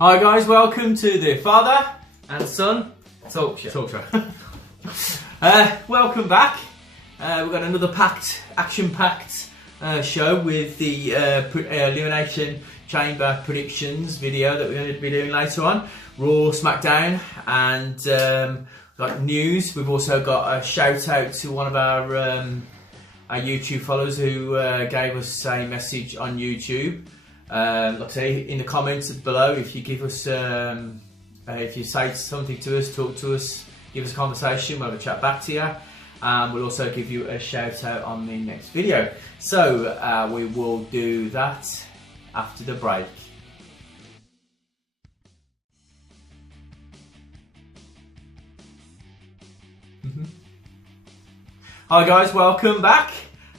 Hi guys, welcome to the Father and Son Talk show. Welcome back. We've got another action-packed show with the Elimination Chamber predictions video that we're going to be doing later on. Raw, SmackDown, and got news. We've also got a shout out to one of our YouTube followers who gave us a message on YouTube. Like I say, in the comments below, if you give us, if you say something to us, talk to us, give us a conversation, we'll have a chat back to you. We'll also give you a shout out on the next video. So we will do that after the break. Hi guys, welcome back.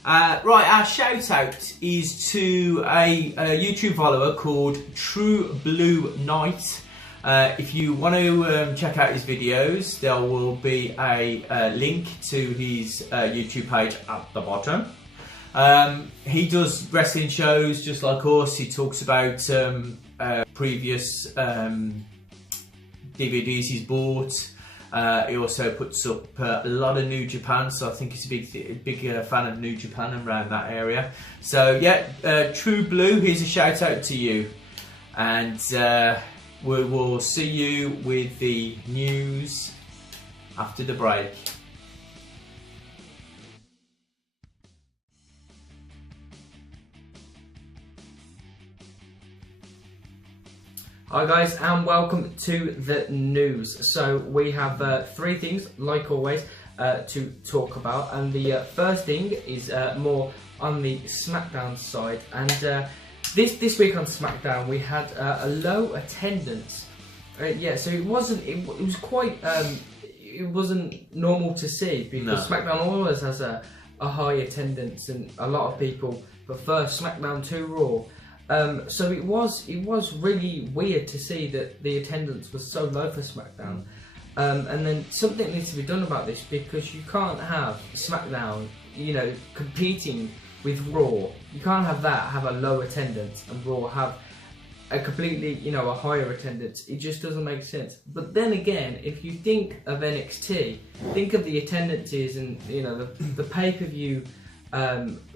Right, our shout out is to a YouTube follower called trubluknight. If you want to check out his videos, there will be a link to his YouTube page at the bottom. He does wrestling shows just like us. He talks about previous DVDs he's bought. He also puts up a lot of New Japan, so I think he's a big fan of New Japan around that area. So yeah, True Blue, here's a shout out to you, and we will see you with the news after the break. Hi guys, and welcome to the news. So we have three things, like always, to talk about, and the first thing is more on the SmackDown side. And this week on SmackDown we had a low attendance. Yeah, so it wasn't normal to see, because no. SmackDown always has a high attendance, and a lot of people prefer SmackDown to Raw. So it was really weird to see that the attendance was so low for SmackDown, and then something needs to be done about this, because you can't have SmackDown, competing with Raw. You can't have a low attendance and Raw have a completely, a higher attendance. It just doesn't make sense. But then again, if you think of NXT, think of the attendances and the pay-per-view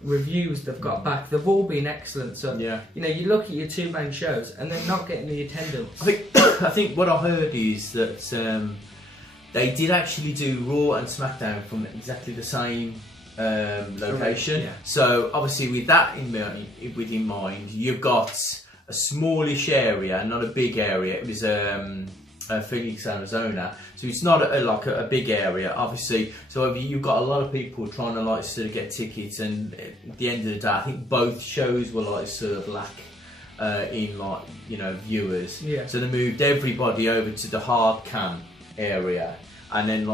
reviews they've got back, they've all been excellent. So yeah, you look at your two main shows and they're not getting the attendance. I think what I heard is that they did actually do Raw and SmackDown from exactly the same location. Yeah. So obviously with that in mind, you've got a smallish area, not a big area. It was Phoenix, Arizona, so it's not a big area, obviously. So you've got a lot of people trying to sort of get tickets, and at the end of the day, I think both shows were sort of lack in viewers. Yeah. So they moved everybody over to the hard cam area, and then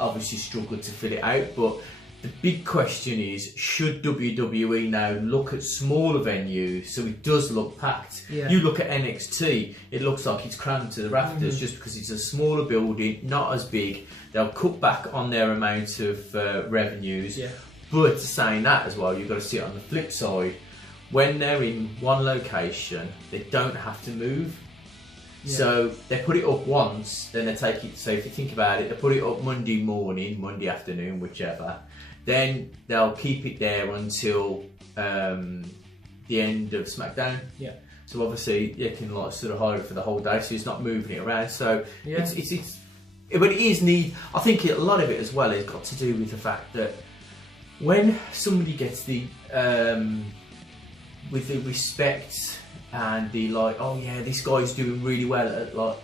obviously struggled to fill it out. But the big question is, should WWE now look at smaller venues so it does look packed? Yeah. You look at NXT, it looks like it's crammed to the rafters, just because it's a smaller building, not as big. They'll cut back on their amount of revenues. Yeah. But saying that as well, you've got to see it on the flip side. When they're in one location, they don't have to move. Yeah. So they put it up once, then they take it. So if you think about it, they put it up Monday morning, Monday afternoon, whichever. Then they'll keep it there until the end of SmackDown. Yeah. So obviously you can sort of hire it for the whole day, so it's not moving it around. So yeah, but it is need. I think a lot of it as well has got to do with the fact that when somebody gets the with the respect and the oh yeah, this guy's doing really well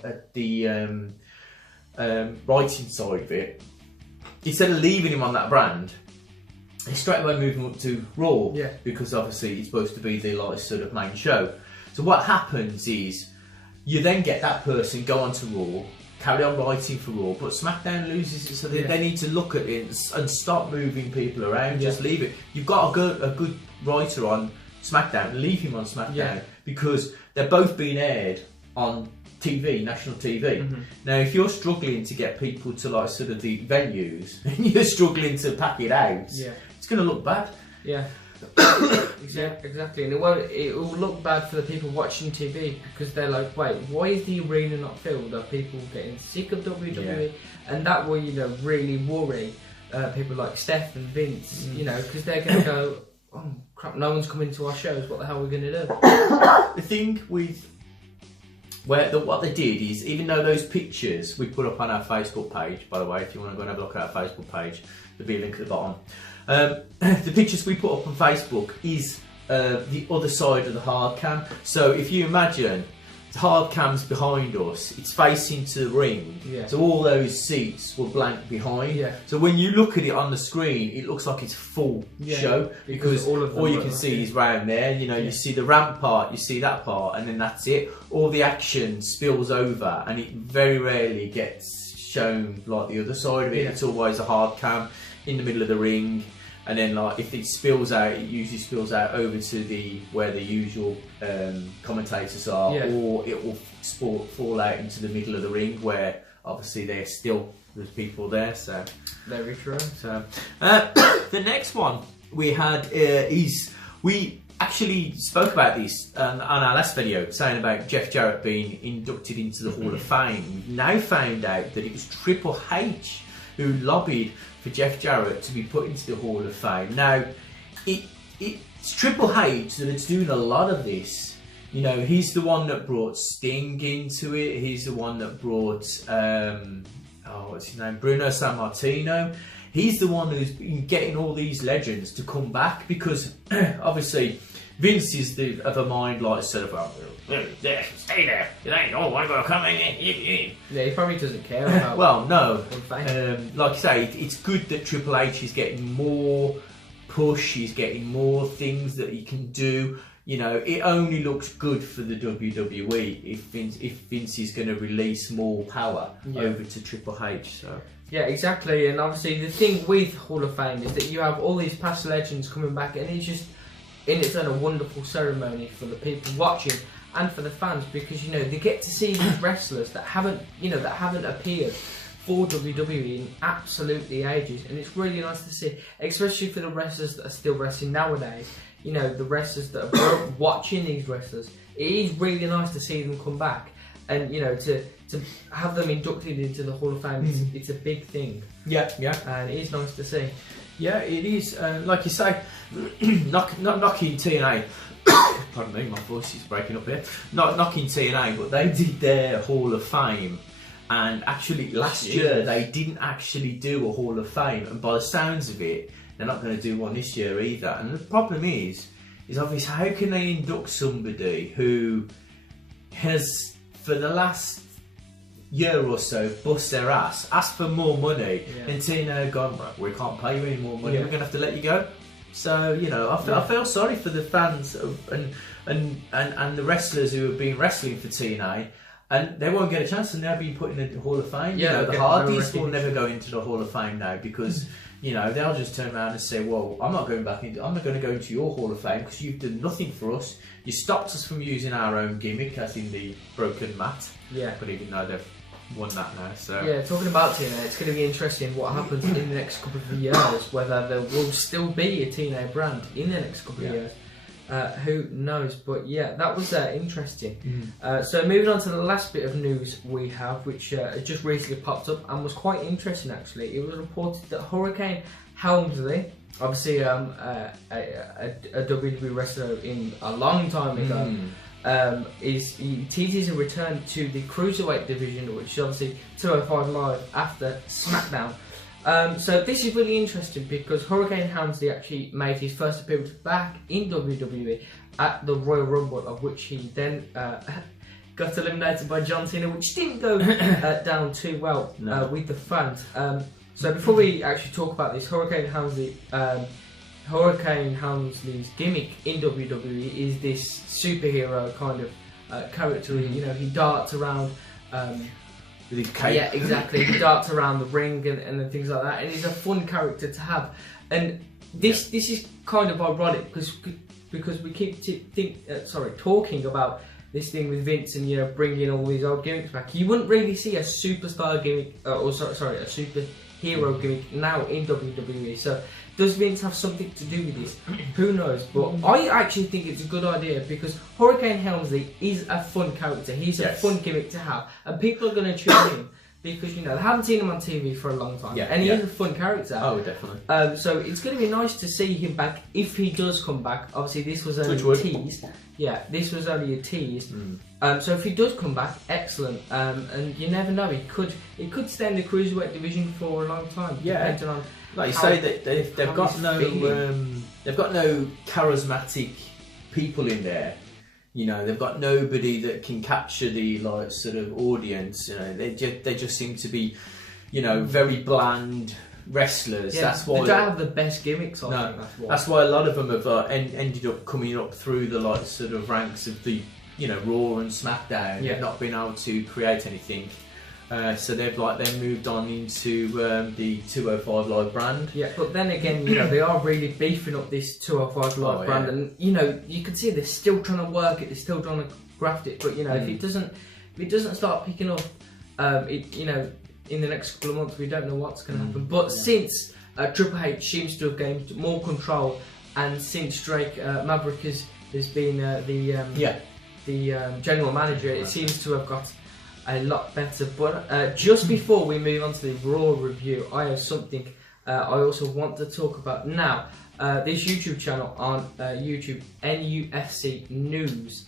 at the writing side of it, instead of leaving him on that brand, they straight away move him up to Raw. Yeah. Because obviously it's supposed to be the sort of main show. So what happens is you then get that person go on to Raw, carry on writing for Raw, but SmackDown loses it, so they need to look at it and stop moving people around. Just leave it. You've got a good writer on SmackDown, leave him on SmackDown, because they're both being aired on TV, national TV. Now, if you're struggling to get people to sort of the venues, and you're struggling to pack it out, it's going to look bad. Yeah. Exactly, and it will look bad for the people watching TV because they're like, wait, why is the arena not filled? Are people getting sick of WWE? And that will, really worry people like Steph and Vince, because they're going to go, oh crap, no one's coming to our shows. What the hell are we going to do? The thing with what they did is, even though those pictures we put up on our Facebook page, by the way, if you want to go and have a look at our Facebook page, there'll be a link at the bottom. The pictures we put up on Facebook is the other side of the hard cam. So if you imagine the hard cam's behind us, it's facing to the ring. Yeah. So all those seats were blank behind. Yeah. So when you look at it on the screen, it looks like it's full show because all you can see is round there. You see the ramp part, you see that part, and then that's it. All the action spills over, and it very rarely gets shown like the other side of it. It's always a hard cam in the middle of the ring. And then, like, if it spills out, it usually spills out over to where the usual commentators are, or it will fall out into the middle of the ring where obviously there's people there. So very true. So the next one we had is we actually spoke about this on our last video, saying about Jeff Jarrett being inducted into the Hall of Fame. We've now found out that it was Triple H who lobbied for Jeff Jarrett to be put into the Hall of Fame. Now, it's Triple H that is doing a lot of this. He's the one that brought Sting into it. He's the one that brought, what's his name? Bruno Sammartino. He's the one who's been getting all these legends to come back because, obviously, Vince is of a mind like sort of, stay there. You ain't all want to come in. Yeah, he probably doesn't care about. Well, no. Like I say, it's good that Triple H is getting more push. He's getting more things that he can do. It only looks good for the WWE if Vince is going to release more power over to Triple H. So. Yeah, exactly. And obviously, the thing with Hall of Fame is that you have all these past legends coming back, and it's just in its own a wonderful ceremony for the people watching and for the fans because they get to see these wrestlers that haven't appeared for WWE in absolutely ages, and it's really nice to see, especially for the wrestlers that are still wrestling nowadays. The wrestlers that are watching these wrestlers, it is really nice to see them come back, and to have them inducted into the Hall of Fame. It's a big thing. Yeah, and it is nice to see. Yeah, it is. Like you say, not knocking TNA. Pardon me, my voice is breaking up here. Not knocking TNA, but they did their Hall of Fame, and actually last year they didn't actually do a Hall of Fame, and by the sounds of it, they're not going to do one this year either. And the problem is obviously how can they induct somebody who has for the last year or so bust their ass, asked for more money, and TNA gone, right, we can't pay you any more money, we're going to have to let you go. So I feel sorry for the fans and the wrestlers who have been wrestling for TNA, and they won't get a chance, and they're being put in the Hall of Fame. The Hardys will never go into the Hall of Fame now because they'll just turn around and say, well, I'm not going to go into your Hall of Fame because you've done nothing for us. You stopped us from using our own gimmick, as in the broken mat. Yeah. But even though they've won that now, so yeah. Talking about TNA, it's going to be interesting what happens in the next couple of years. Whether there will still be a TNA brand in the next couple of years, who knows? But yeah, that was interesting. So moving on to the last bit of news we have, which just recently popped up and was quite interesting actually. It was reported that Hurricane Helmsley, obviously a WWE wrestler in a long time ago. He teases a return to the Cruiserweight division, which is obviously 205 Live after SmackDown. So this is really interesting because Hurricane Helmsley actually made his first appearance back in WWE at the Royal Rumble, of which he then got eliminated by John Cena, which didn't go down too well with the fans. So before we actually talk about this, Hurricane Helmsley's gimmick in WWE is this superhero kind of character. He darts around with his cape. Yeah, exactly. He darts around the ring and things like that, and he's a fun character to have. And this is kind of ironic because we keep talking about this thing with Vince and bringing all these old gimmicks back. You wouldn't really see a superstar gimmick, a superhero gimmick now in WWE. So Does Vince have something to do with this? Who knows? But I actually think it's a good idea because Hurricane Helmsley is a fun character. He's a fun gimmick to have, and people are going to tune in because they haven't seen him on TV for a long time, and he is a fun character. Oh, definitely. So it's going to be nice to see him back if he does come back. Obviously, this was only a tease. Yeah, this was only a tease. So if he does come back, excellent. And you never know, he could stay in the cruiserweight division for a long time. Depending on, like you say, that they've got no charismatic people in there. They've got nobody that can capture the sort of audience. They just seem to be, very bland wrestlers. That's why they don't have the best gimmicks. I think that's why a lot of them have ended up coming up through the sort of ranks of the Raw and SmackDown. They've not been able to create anything. So they've moved on into the 205 Live brand. Yeah, but then again, they are really beefing up this 205 Live brand, and you can see they're still trying to work it, they're still trying to graft it. But if it doesn't start picking up, in the next couple of months, we don't know what's going to happen. But since Triple H seems to have gained more control, and since Drake Maverick has been the general manager, it seems to have got a lot better. But just before we move on to the Raw review, I have something I also want to talk about now. This YouTube channel on YouTube, NUFC News,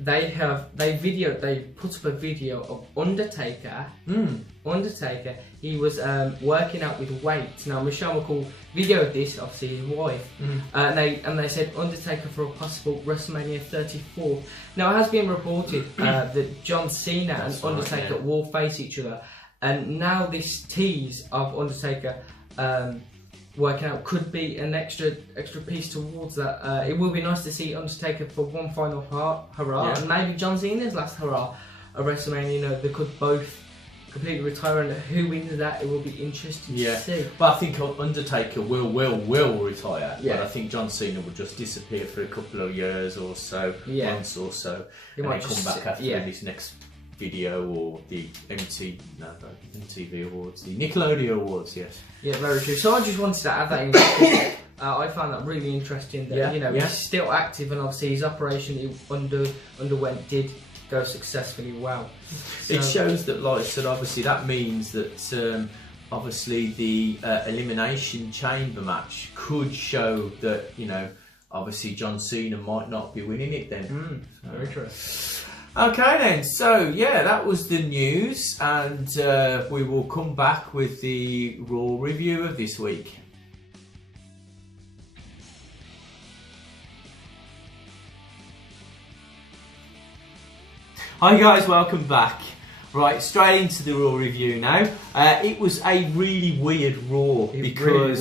they put up a video of Undertaker. Undertaker, he was working out with weights. Now Michelle McCool videoed this, obviously his wife, and they said Undertaker for a possible WrestleMania 34. Now it has been reported that John Cena and Undertaker will face each other, and now this tease of Undertaker working out could be an extra piece towards that. It will be nice to see Undertaker for one final hurrah, and maybe John Cena's last hurrah at WrestleMania. They could both completely retire, and who wins that, it will be interesting to see. But I think Undertaker will retire. But I think John Cena will just disappear for a couple of years or so, months or so, and then come back after this next video or the MTV Awards, the Nickelodeon Awards. Yeah, very true. So I just wanted to add that in. I found that really interesting that he's still active, and obviously his operation he underwent did go successfully well. So, it shows that, like I said, obviously that means that obviously the Elimination Chamber match could show that obviously John Cena might not be winning it then. Very true. Okay then, so that was the news, and we will come back with the Raw review of this week. Hi guys, welcome back. Right, straight into the Raw review now. It was a really weird Raw because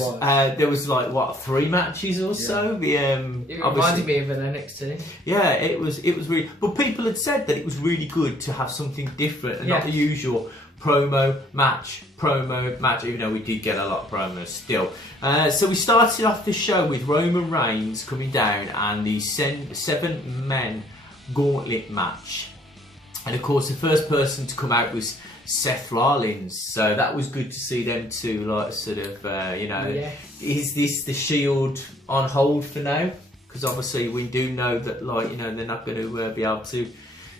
there was 3 matches or so. It reminded me of an NXT. Yeah, it was really. But people had said that it was really good to have something different and not the usual promo match. Even though we did get a lot of promos still. So we started off the show with Roman Reigns coming down and the 7-man gauntlet match. And of course, the first person to come out was Seth Rollins, so that was good to see them two, is this the Shield on hold for now? Because obviously we do know that, they're not going to be able to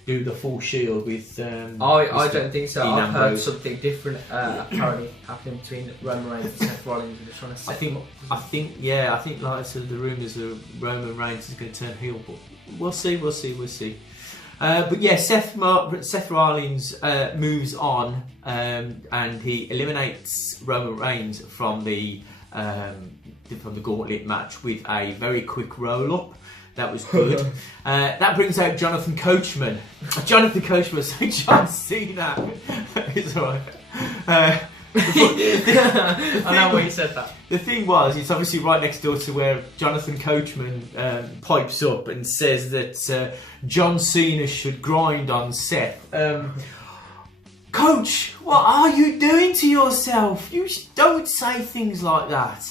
do the full Shield with. I don't think so. I've heard something different apparently happening between Roman Reigns and Seth Rollins. They're trying to set I think the rumours of Roman Reigns is going to turn heel, but we'll see. But Seth Rollins moves on and he eliminates Roman Reigns from the gauntlet match with a very quick roll up. That was good. That brings out Jonathan Coachman. So John Cena. It's alright. I know why you said that. The thing was, it's obviously right next door to where Jonathan Coachman pipes up and says that John Cena should grind on Seth. Coach, what are you doing to yourself? You don't say things like that.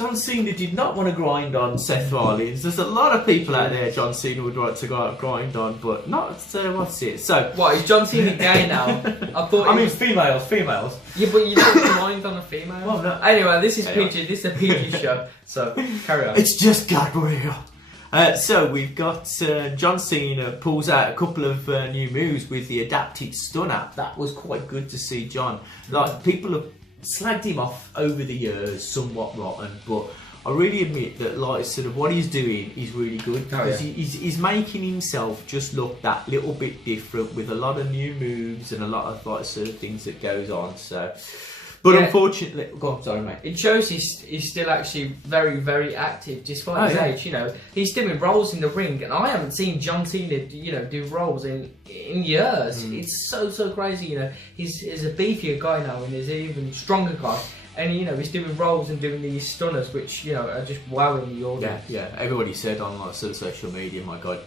John Cena did not want to grind on Seth Rollins. There's a lot of people out there John Cena would like to go out grind on, but not what's it? So what is John Cena gay now? I mean females. Yeah, but you don't grind on a female. Well, no. Anyway, this is PG. This is a PG show. So carry on. It's just Gabriel. So we've got John Cena pulls out a couple of new moves with the adapted stun app. That was quite good to see John. Like, people have slagged him off over the years, somewhat rotten, but I really admit that, like, sort of what he's doing is really good, because he's making himself just look that little bit different with a lot of new moves and a lot of, like, sort of things that goes on. So. But unfortunately, go on, sorry mate. It shows he's still actually very, very active despite his age. You know, he's doing roles in the ring, and I haven't seen John Cena, do roles in years. It's so crazy. You know, he's a beefier guy now, and he's an even stronger guy. And he's doing roles and doing these stunners, which are just wowing the audience. Yeah. Everybody said on like sort of social media, my God,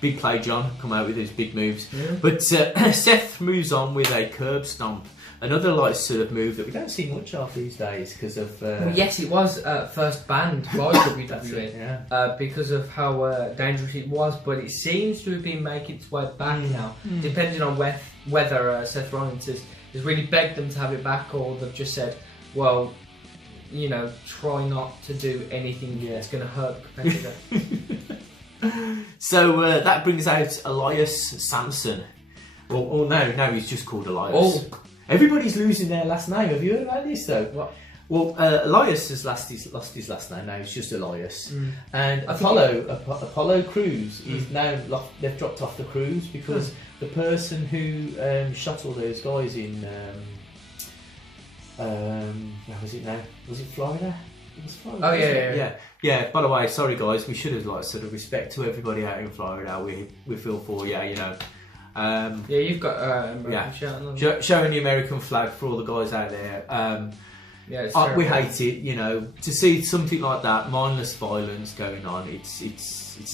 big play John, come out with his big moves. Yeah. But Seth moves on with a curb stomp. Another like sort of move that we don't see much of these days because of. Well, yes, it was first banned by WWE because of how dangerous it was, but it seems to have been making its way back now, depending on whether Seth Rollins has really begged them to have it back, or they've just said, well, try not to do anything that's going to hurt the competitor. So that brings out Elias Samson. Well, no, he's just called Elias. Oh. Everybody's losing their last name. Have you heard about this though? What? Well, Elias has lost his last name now. It's just Elias. And Apollo Crews is now they've dropped off the cruise because the person who shot all those guys in where was it now? Was it Florida? It was Florida. Oh yeah. By the way, sorry guys, we should have like sort of respect to everybody out in Florida. We feel for you've got American shirt on. Showing the American flag for all the guys out there. We hate it, to see something like that, mindless violence going on. It's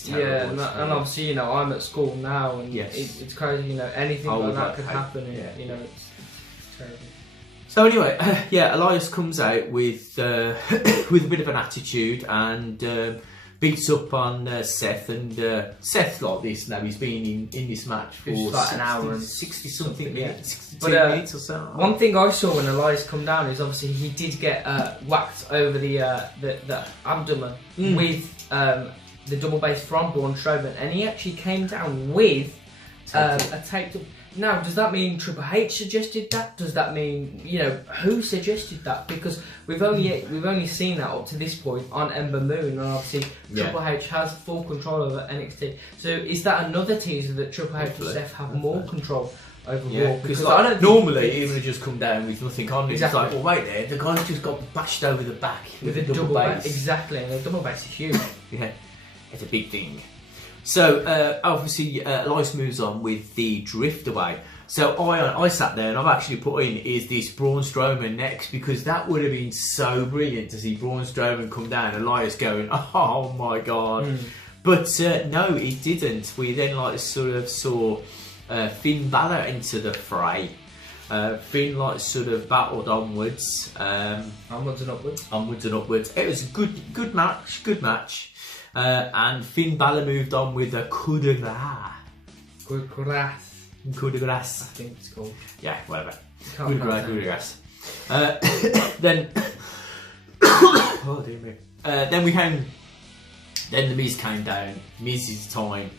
terrible. Yeah, and obviously, I'm at school now, and it's crazy. Anything like that could happen. It's terrible. So anyway, Elias comes out with a bit of an attitude and. Beats up on Seth, and Seth like this now. He's been in this match for like an hour and 60 something minutes, 62 minutes or so. One thing I saw when Elias come down is obviously he did get whacked over the abdomen with the double base from Braun Strowman, and he actually came down with a taped up. Now, does that mean Triple H suggested that? Does that mean who suggested that? Because we've only seen that up to this point on Ember Moon, and obviously Triple H has full control over NXT. So is that another teaser that Triple H and Seth have more control over Raw? Because I don't normally he would have just come down with nothing on. Exactly. It's like, well, wait there, the guy's just got bashed over the back with a double base. Exactly, and the double base is huge. Yeah, it's a big thing. So obviously Elias moves on with the drift away. So I sat there and I've actually put in, is this Braun Strowman next? Because that would have been so brilliant to see Braun Strowman come down and Elias going, oh my God. But no, it didn't. We then sort of saw Finn Balor into the fray. Finn sort of battled onwards. Onwards and upwards. Onwards and upwards. It was a good match. And Finn Balor moved on with a coup de grace. Coup de grace. I think it's called. Yeah, whatever. Coup de grace. Then, oh dear me. Then the Miz came down. Miz's time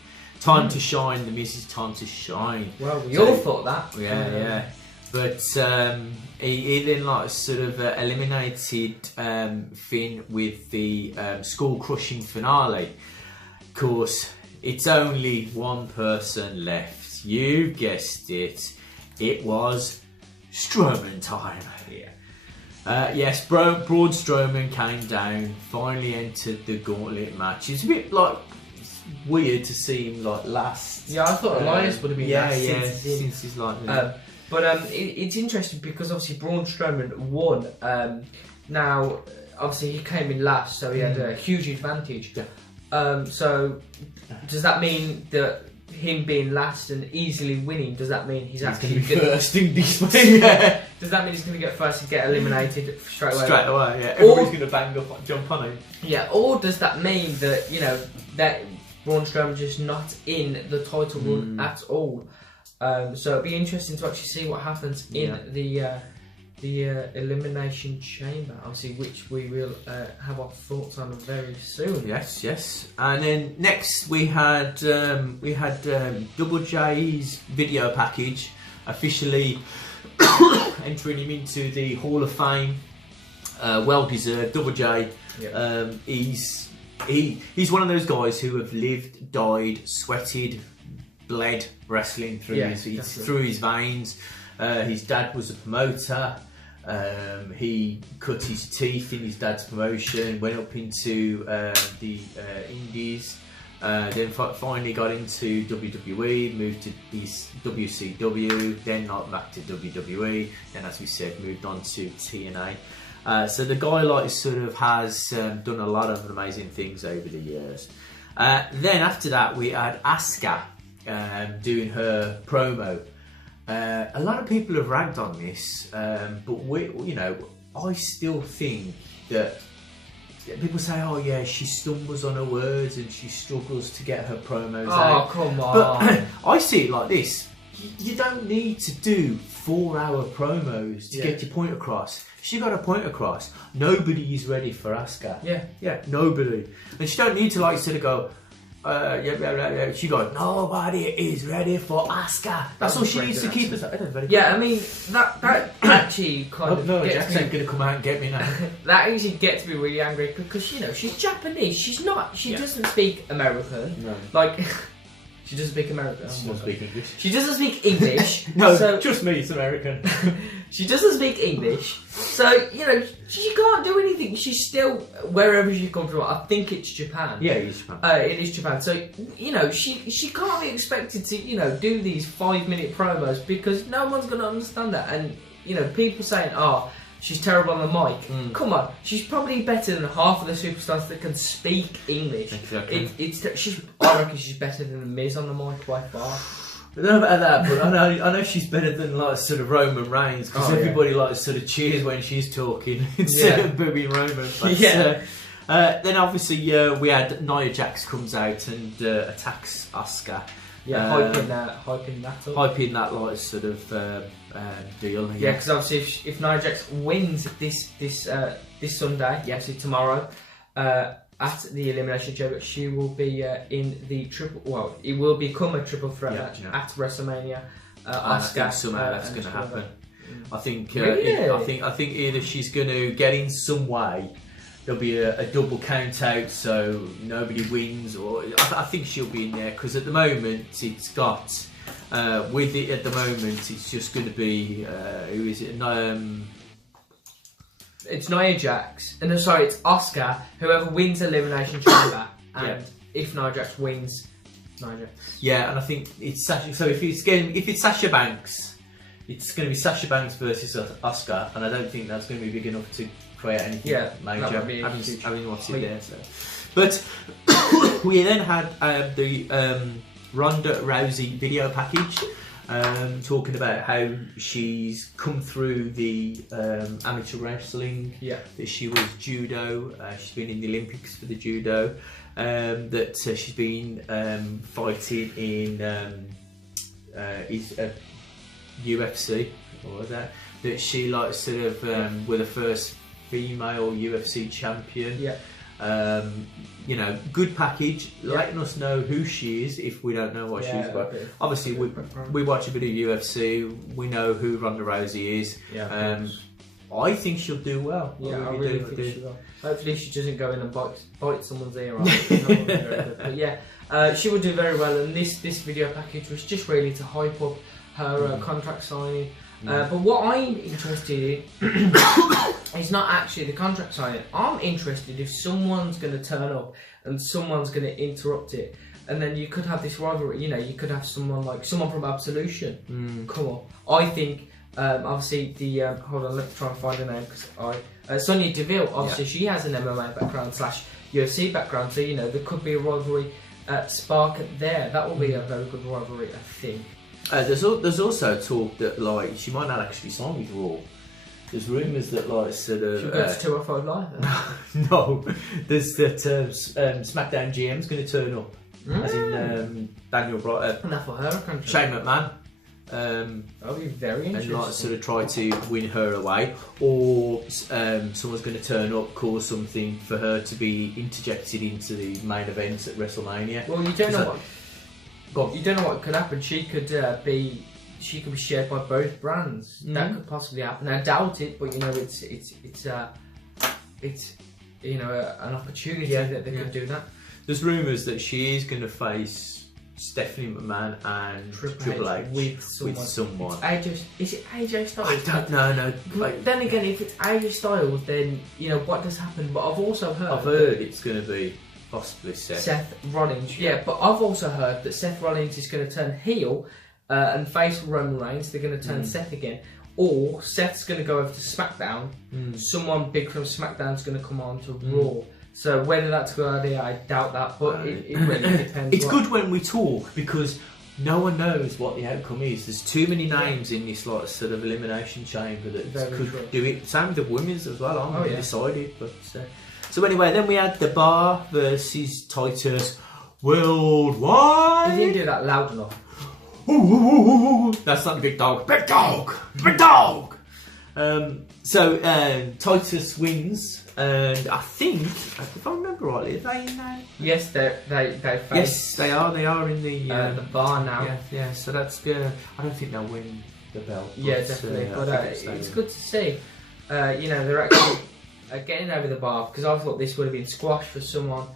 to shine. The Miz's time to shine. Well, we all thought that. Yeah. But he then sort of eliminated Finn with the skull crushing finale. Of course, it's only one person left. You guessed it. It was Strowman time. Yes, Braun Strowman came down, finally entered the gauntlet match. It's a bit weird to see him last. Yeah, I thought Elias would have been last since he's But it's interesting because obviously Braun Strowman won. Now, obviously he came in last, so he had a huge advantage. So, does that mean that him being last and easily winning, does that mean he's actually going to be first in this one? Yeah. Does that mean he's going to get first and get eliminated straight away? Straight away, yeah. Everybody's going to bang up, jump on him. Yeah, or does that mean that, you know, that Braun Strowman's just not in the title run at all? So it'll be interesting to actually see what happens in the elimination chamber, obviously, which we will have our thoughts on very soon. Yes, yes. And then next we had Double J's video package officially entering him into the Hall of Fame. Well deserved. Double J. Yeah. He's one of those guys who have lived, died, sweated, bled wrestling through his veins. His dad was a promoter. He cut his teeth in his dad's promotion, went up into the Indies, then finally got into WWE, moved to WCW, then back to WWE, then, as we said, moved on to TNA. So the guy sort of has done a lot of amazing things over the years. Then after that we had Asuka doing her promo. A lot of people have ragged on this, but I still think that people say, "Oh yeah, she stumbles on her words and she struggles to get her promos out." Oh come on! But I see it like this: you don't need to do 4-hour promos to get your point across. She got a point across. Nobody is ready for Asuka. Yeah, nobody, and she don't need to sort of go. She goes, nobody is ready for Asuka. That's all she needs to keep us. Yeah, I mean that actually kind of. No, Jack's ain't gonna come out and get me now. That actually gets me really angry because she's Japanese. She's not. She doesn't speak American. No. She doesn't speak American. She doesn't speak English. She doesn't speak English. No, so, trust me, it's American. She doesn't speak English, so she can't do anything. She's still wherever she comes from. I think it's Japan. Yeah, it is Japan. It is Japan. So she can't be expected to do these 5-minute promos because no one's going to understand that. And people saying, "Oh, she's terrible on the mic." Come on, she's probably better than half of the superstars that can speak English. Exactly. I reckon she's better than the Miz on the mic by far. I don't know about that, but I know she's better than sort of Roman Reigns because everybody sort of cheers when she's talking instead of booing Roman. But, then obviously we had Nia Jax comes out and attacks Asuka. Yeah, hyping that up. Hyping that sort of deal. Yeah, because obviously if Nia Jax wins this Sunday, obviously tomorrow, at the Elimination Chamber, she will be in the triple. Well, it will become a triple threat match at WrestleMania. I think somehow that's going to happen. I think. Really? I think either she's going to get in some way. There'll be a double count out, so nobody wins, or I think she'll be in there because at the moment it's got. With it at the moment, it's just going to be who is it? It's Nia Jax, and it's Asuka. Whoever wins Elimination Chamber, and if Nia Jax wins, Nia Jax. Yeah, and I think it's Sasha. So if it's Sasha Banks, it's going to be Sasha Banks versus Asuka, and I don't think that's going to be big enough to create anything major. Having what's in there. So. But we then had the Ronda Rousey video package. Talking about how she's come through the amateur wrestling, that she was judo, she's been in the Olympics for the judo, that she's been fighting in UFC, or that she sort of were the first female UFC champion. Good package, letting us know who she is if we don't know what she's about. Obviously, we watch a bit of UFC, we know who Ronda Rousey is. I think she'll do well. I really think she will. Hopefully, she doesn't go in and bite someone's ear off. But she will do very well. And this video package was just really to hype up her contract signing. But what I'm interested in is not actually the contract signing. I'm interested if someone's going to turn up and someone's going to interrupt it, and then you could have this rivalry. You could have someone from Absolution. Come on, I think obviously the hold on, let me try and find her name because Sonya Deville. Obviously, she has an MMA background / UFC background, so there could be a rivalry spark there. That will be a very good rivalry, I think. There's also talk that like she might not actually sign with Raw. There's rumours that like sort of she'll go to 205 Live. no, there's that SmackDown GM's going to turn up, as in Daniel Bryan, Enough for her country. Shane McMahon. That'll be very interesting. And like sort of try to win her away, or someone's going to turn up, cause something for her to be interjected into the main event at WrestleMania. Well, you don't know what. You don't know what could happen. She could be shared by both brands. That could possibly happen. I doubt it, but you know, it's you know an opportunity that they could do that. There's rumours that she is going to face Stephanie McMahon and Triple H with someone. Is it AJ Styles? I don't know. No. But then again, if it's AJ Styles, then you know what does happen. But I've also heard. I've heard it's going to be possibly Seth Rollins. Yeah, but I've also heard that Seth Rollins is going to turn heel and face Roman Reigns. They're going to turn Seth again, or Seth's going to go over to SmackDown. Someone big from SmackDown's going to come on to Raw. So whether that's a good idea, I doubt that, but it really depends. It's good when we talk because no one knows what the outcome is. There's too many names in this like sort of elimination chamber that could do it. Same with the women's as well. I'm decided, but so anyway, then we had the Bar versus Titus Worldwide. You didn't do that loud enough. That's not the big dog. Big dog. Big dog. So Titus wins. And I think, if I remember rightly, are they in there? Yes, they yes, they are. They are in the Bar now. Yeah. So that's good. I don't think they'll win the belt. Yeah, definitely. But it's good to see. You know, they're actually getting over the Bar, because I thought this would have been squashed for someone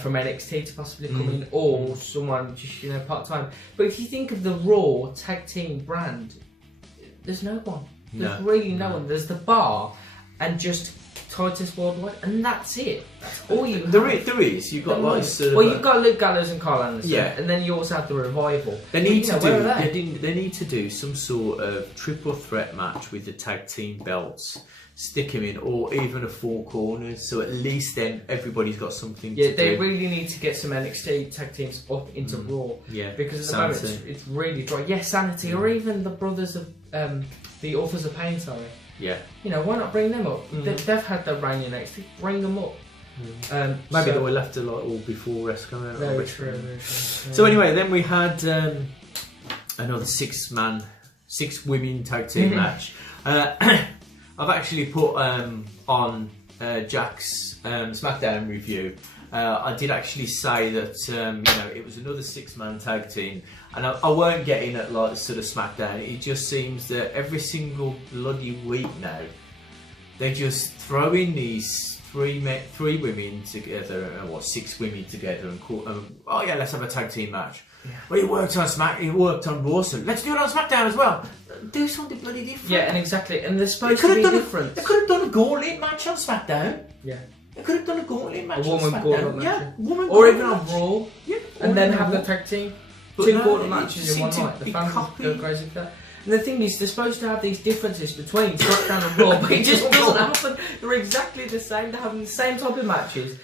from NXT to possibly come in, or someone just part time. But if you think of the Raw tag team brand, there's no one. There's really no one. There's the Bar, and just Titus Worldwide, and that's it. That's all you have. There is. You've got like sort of. Well, you've got Luke Gallows and Carl Anderson, and then you also have the Revival. They need to do. They need to do some sort of triple threat match with the tag team belts. Stick him in, or even a four corners, so at least then everybody's got something to do. Yeah, they really need to get some NXT tag teams up into Raw. Yeah, because at the moment it's really dry. Yeah, Sanity, or even the brothers of the Authors of Pain. Sorry. Yeah. You know, why not bring them up? They've had their reign in NXT. Bring them up. Maybe they will have to like all before rest come out. Very true. So anyway, then we had another six women tag team match. I've actually put on Jack's SmackDown review. I did actually say that it was another 6-man tag team, and I weren't getting at like sort of SmackDown. It just seems that every single bloody week now they just throw in these three women together, or 6 women together, and call let's have a tag team match. Yeah. Well, it worked on Raw, so let's do it on SmackDown as well. Do something bloody different. Yeah, and exactly, and they're supposed to be different. They could have done a gauntlet match on SmackDown. Yeah. They could have done a gauntlet match on SmackDown. Woman or even on Raw. Yeah. And then have the tag team. 2 gauntlet matches in one night. The fans go crazy for that. And the thing is, they're supposed to have these differences between SmackDown and Raw, but it just doesn't happen. They're exactly the same. They're having the same type of matches.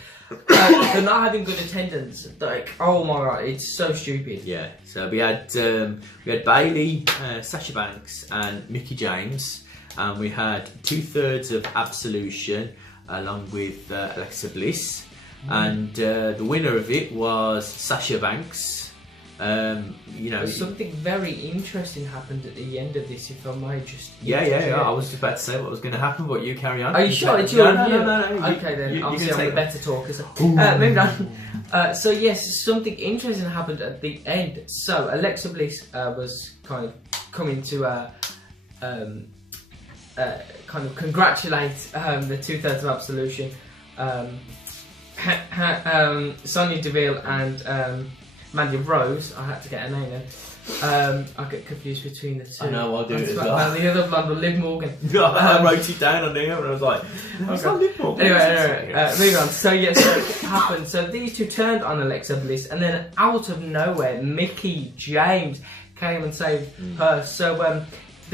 They're not having good attendance. Like, oh my god, it's so stupid. Yeah. So we had Bayley, Sasha Banks, and Mickie James, and we had 2/3 of Absolution, along with Alexa Bliss, and the winner of it was Sasha Banks. Something very interesting happened at the end of this, if I might just... Yeah. I was about to say what was going to happen, but you carry on. Are you sure? It's your review? No. Okay, then. Obviously, I'm the better talker. Moving on. So, yes, something interesting happened at the end. So, Alexa Bliss was kind of coming to kind of congratulate the 2/3 of Absolution. Sonya Deville and... Mandy Rose, I had to get a name in. I get confused between the two. I know, I'll do it as well. And the other blonde, Liv Morgan. I wrote it down on there and I was like, it's not Liv Morgan. Anyway, moving on. So, it happened. So, these two turned on Alexa Bliss, and then out of nowhere, Mickie James came and saved her. So,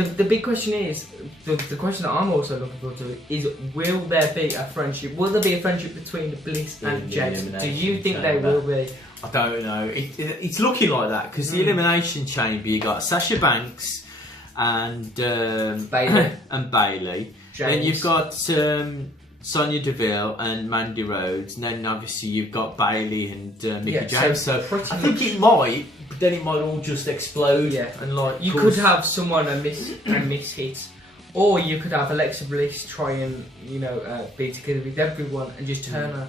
The big question is, the question that I'm also looking forward to is, will there be a friendship? Will there be a friendship between Bliss and James? Do you think they will be? I don't know. It's looking like that because the Elimination Chamber, you got Sasha Banks and Bailey. and Bailey. Then you've got Sonya Deville and Mandy Rhodes, and then obviously you've got Bailey and Mickie James. So I think it might, but then it might all just explode. Yeah, and like you could have someone a miss hit, or you could have Alexa Bliss try and be together with everyone and just turn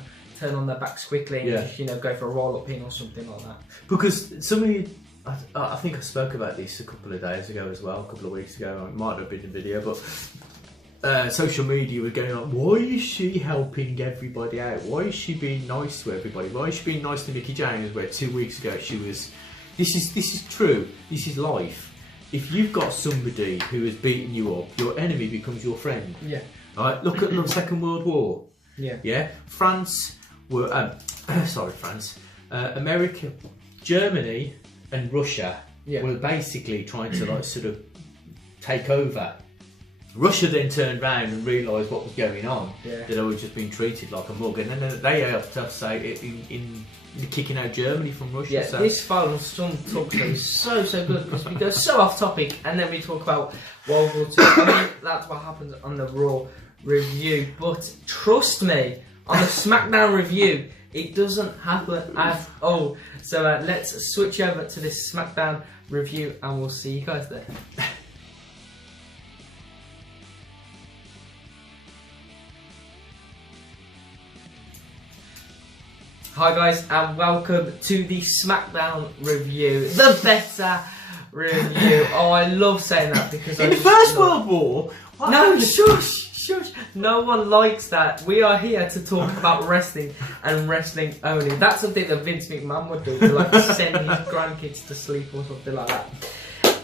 on their backs quickly and just, go for a roll up pin or something like that. Because I think I spoke about this a couple of days ago as well, a couple of weeks ago. It might have been a video, but social media were going like, why is she helping everybody out? Why is she being nice to everybody? Why is she being nice to Mickie James? Where 2 weeks ago she was. This is true. This is life. If you've got somebody who has beaten you up, your enemy becomes your friend. Yeah. Right. Look at the Second World War. Yeah. Yeah. France were France, America, Germany, and Russia were basically trying to sort of take over. Russia then turned round and realised what was going on. Yeah. That I was just being treated like a mug, and then they helped us say in kicking out Germany from Russia. Yeah, so. this final talk show is so good because we go so off topic and then we talk about World War II. I mean, that's what happens on the Raw review, but trust me, on the SmackDown review, it doesn't happen at all. So let's switch over to this SmackDown review and we'll see you guys there. Hi guys and welcome to the SmackDown review, the better review. Oh, I love saying that because in the First World War. No, shush. No one likes that. We are here to talk about wrestling and wrestling only. That's something that Vince McMahon would do, to send his grandkids to sleep or something like that.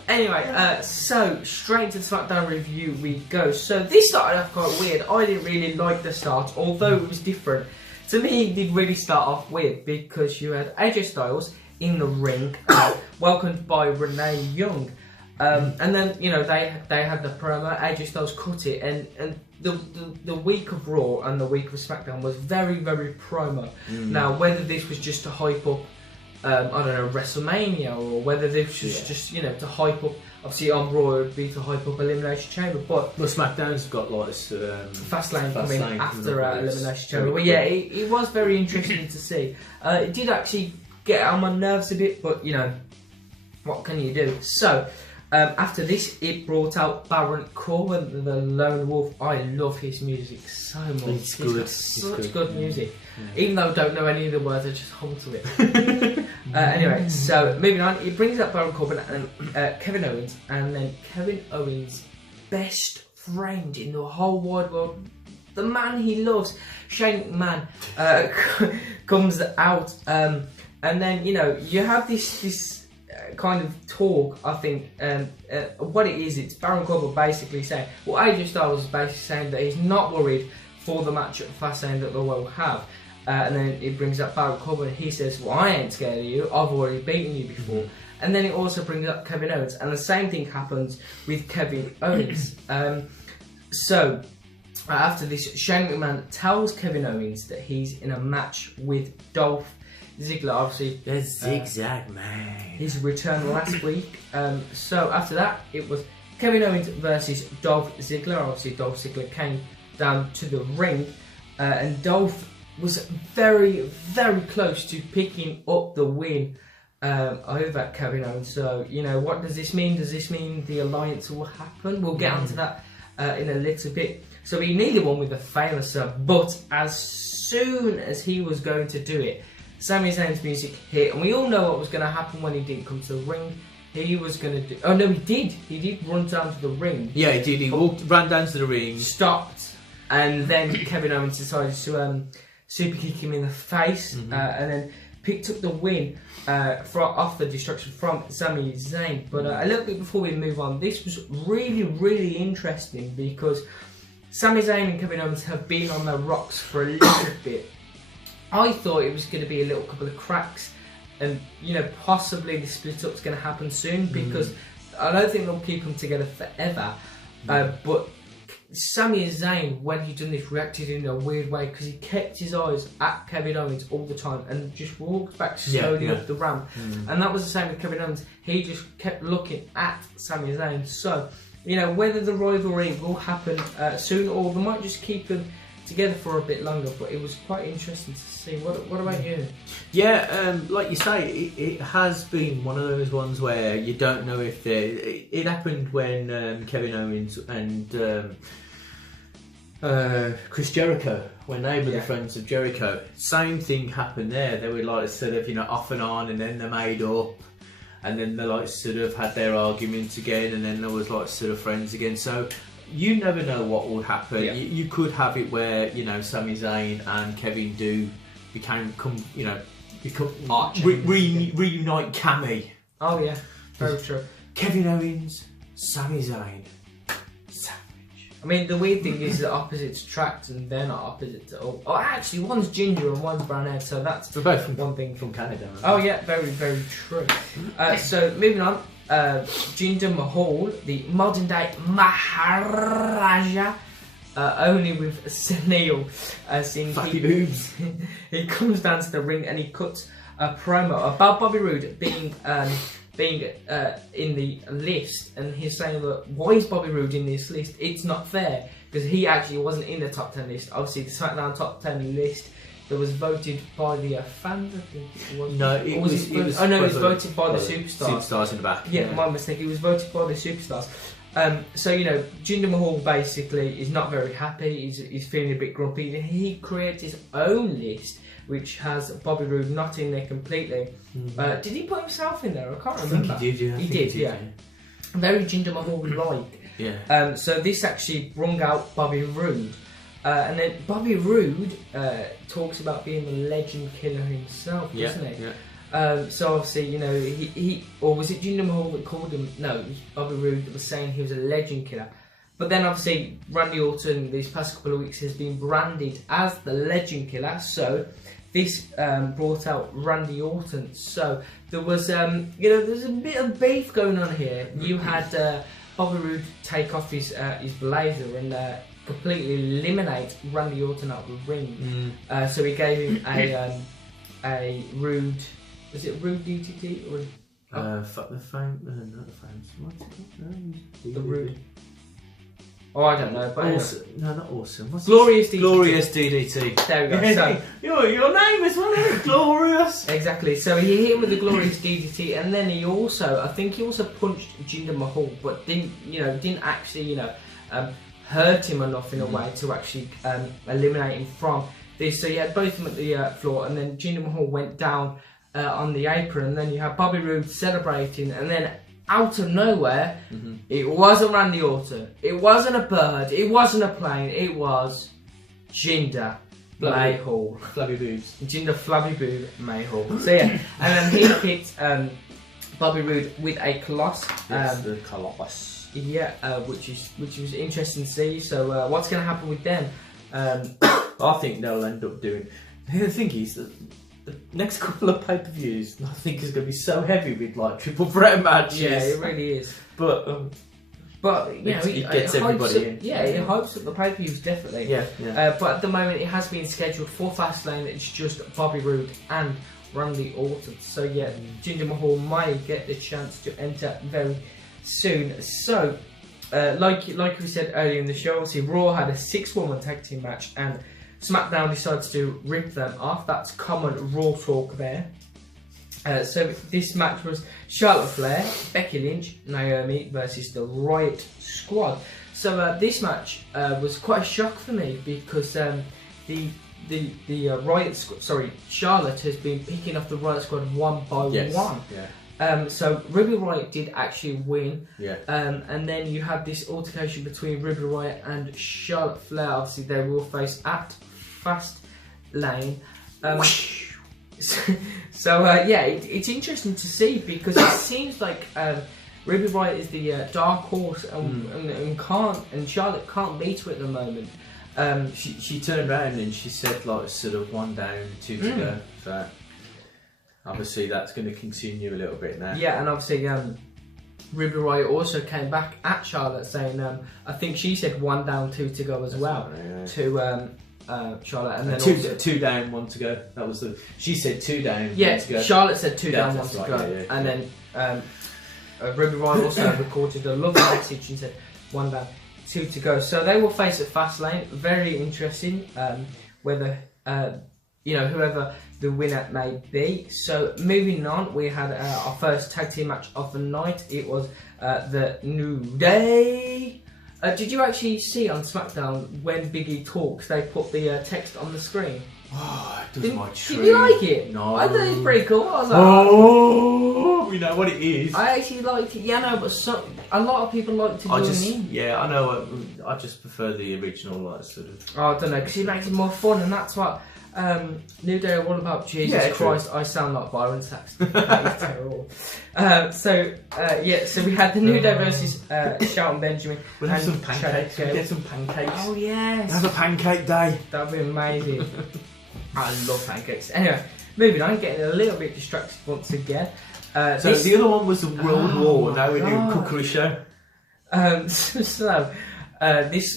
Anyway, so straight to the SmackDown review we go. So this started off quite weird. I didn't really like the start, although it was different. To me, it did really start off weird because you had AJ Styles in the ring, welcomed by Renee Young. And then, they had the promo, AJ Styles cut it, and the week of Raw and the week of SmackDown was very, very promo. Now, whether this was just to hype up, WrestleMania, or whether this was just, to hype up, obviously on Raw it would be to hype up Elimination Chamber, but SmackDown's got this Fastlane coming after Elimination Chamber. But yeah, it was very interesting to see. It did actually get on my nerves a bit, but what can you do? So after this, it brought out Baron Corbin, the Lone Wolf. I love his music so much. It's good. He's got such good music. Even though I don't know any of the words, I just hum to it. Anyway, so moving on, it brings up Baron Corbin and Kevin Owens, and then Kevin Owens' best friend in the whole wide world, the man he loves, Shane McMahon, comes out, and then you have this kind of talk. I think what it is, it's Baron Corbin basically saying, well, AJ Styles is basically saying that he's not worried for the match at Fastlane that they will have. And then it brings up Baron Corbin. He says, well, I ain't scared of you. I've already beaten you before. And then it also brings up Kevin Owens. And the same thing happens with Kevin Owens. So after this, Shane McMahon tells Kevin Owens that he's in a match with Dolph Ziggler. Obviously, the Zigzag Man. His return last week. So after that, it was Kevin Owens versus Dolph Ziggler. Obviously, Dolph Ziggler came down to the ring. And Dolph was very, very close to picking up the win over Kevin Owens. So, what does this mean? Does this mean the alliance will happen? We'll get onto that in a little bit. So he nearly won with a famous sub, but as soon as he was going to do it, Sami Zayn's music hit, and we all know what was going to happen when he didn't come to the ring. He was going to do... Oh, no, he did. He did run down to the ring. Yeah, he did. He ran down to the ring. Stopped, and then Kevin Owens decided to... super kick him in the face, and then picked up the win off the destruction from Sami Zayn. But a little bit before we move on, this was really, really interesting because Sami Zayn and Kevin Owens have been on their rocks for a little bit. I thought it was going to be a little couple of cracks, and possibly the split up's going to happen soon because I don't think they'll keep them together forever. But Sami Zayn, when he done this, reacted in a weird way because he kept his eyes at Kevin Owens all the time and just walked back slowly up the ramp. And that was the same with Kevin Owens. He just kept looking at Sami Zayn. So, you know, whether the rivalry will happen soon or they might just keep them together for a bit longer, but it was quite interesting to see. What about you? Yeah, like you say, it has been one of those ones where you don't know if it happened when Kevin Owens and Chris Jericho, when they were the friends of Jericho. Same thing happened there. They were like sort of, you know, off and on, and then they made up, and then they like sort of had their arguments again, and then there was like sort of friends again. So you never know what will happen. Yeah. You could have it where, you know, Sami Zayn and Kevin become reunite Cammy. Oh yeah, very true. Kevin Owens, Sami Zayn, savage. I mean, the weird thing is that opposites attract, and they're not opposites at all. Oh, actually, one's ginger and one's brown hair, so that's both from one thing from Canada. Oh yeah, very, very true. So moving on, Jinder Mahal, the modern day Maharaja, only with Sunil Singh. Fatty boobs. He comes down to the ring and he cuts a promo about Bobby Roode being in the list, and he's saying that why is Bobby Roode in this list? It's not fair because he actually wasn't in the top 10 list. Obviously, the SmackDown top 10 list that was voted by the fans, I think it was. No, it was voted by the superstars. Superstars in the back. Yeah, my mistake. It was voted by the superstars. So, you know, Jinder Mahal basically is not very happy. He's feeling a bit grumpy. He created his own list, which has Bobby Roode not in there completely. Did he put himself in there? I can't remember. I think he did, He did, yeah. Very Jinder Mahal-like. Yeah. So this actually brung out Bobby Roode. And then Bobby Roode talks about being a legend killer himself, doesn't he? Yeah. So obviously, you know, he or was it Jinder Mahal that called him? No, it was Bobby Roode that was saying he was a legend killer. But then obviously Randy Orton these past couple of weeks has been branded as the legend killer. So this brought out Randy Orton. So there was, you know, there's a bit of beef going on here. You had Bobby Roode take off his blazer and completely eliminate Randy Orton out of the ring. So he gave him a Rude. Was it Rude DTT or Fuck the fame? Not the fame. What's it called? No, the Rude? Oh, I don't know. But awesome. No, not awesome. What's Glorious DDT. Glorious DDT. There we go. So your name as well, isn't it? Glorious. Exactly. So he hit him with the Glorious DDT, and then I think he also punched Jinder Mahal, but didn't actually, hurt him enough in a way to actually eliminate him from this. So you had both of them at the floor, and then Jinder Mahal went down on the apron, and then you had Bobby Roode celebrating, and then out of nowhere, it wasn't Randy Orton, it wasn't a bird, it wasn't a plane, it was Jinder Mahal. Flabby boobs. Jinder Flabby Boob Mahal. So yeah, and then he hit Bobby Roode with a Colossus. Yes, the Colossus. Yeah, which was interesting to see. So what's going to happen with them? I think they'll end up doing. The thing is that the next couple of pay-per-views, I think, is going to be so heavy with like triple threat matches. Yeah, it really is. But you know, it gets everybody in. Yeah, it hypes up the pay-per-views definitely. Yeah. But at the moment, it has been scheduled for Fastlane. It's just Bobby Roode and Randy Orton. So yeah, Jinder Mahal might get the chance to enter very soon. So, like we said earlier in the show, obviously Raw had a 6-woman tag team match, and SmackDown decides to rip them off. That's common Raw talk there. So this match was Charlotte Flair, Becky Lynch, Naomi versus the Riot Squad. So this match was quite a shock for me because the Riot Squad, Charlotte has been picking off the Riot Squad one by one. Yeah. So Ruby Riott did actually win. Yeah. And then you have this altercation between Ruby Riott and Charlotte Flair. Obviously, they will face at Fastlane. Yeah, it's interesting to see because it seems like Ruby Riott is the dark horse and Charlotte can't beat her at the moment. She turned around and she said like sort of 1 down, 2 to go. So obviously that's going to continue a little bit now. Yeah, and obviously Ruby Riott also came back at Charlotte saying, I think she said 1 down, 2 to go as well to Charlotte, and then two down, 1 to go. That was she said 2 down, 1 to go. Charlotte said 2 down, 1 to go, and then Ruby Riott also recorded a lovely message and said 1 down, 2 to go. So they will face at Fastlane. Very interesting. Whether whoever the winner may be. So moving on, we had our first tag team match of the night. It was the New Day. Did you actually see on SmackDown when Big E talks, they put the text on the screen? Oh, it does my tree. Did you like it? No. I thought it was pretty cool. I was like, we know what it is. I actually liked it. Yeah, no, but a lot of people like to join in. Yeah, I know. I just prefer the original, like, sort of. Oh, I don't know, because it makes it more fun, and that's what New Day are all about. Jesus Christ, true. I sound like Byron Saxton. That is terrible. So we had the New Day versus Shelton Benjamin. We'll have some pancakes. We'll get some pancakes. Oh, yes. Have a pancake day. That'd be amazing. I love pancakes. Anyway, moving on, getting a little bit distracted once again. So the other one was the World War. Now we're doing Cookery Show. This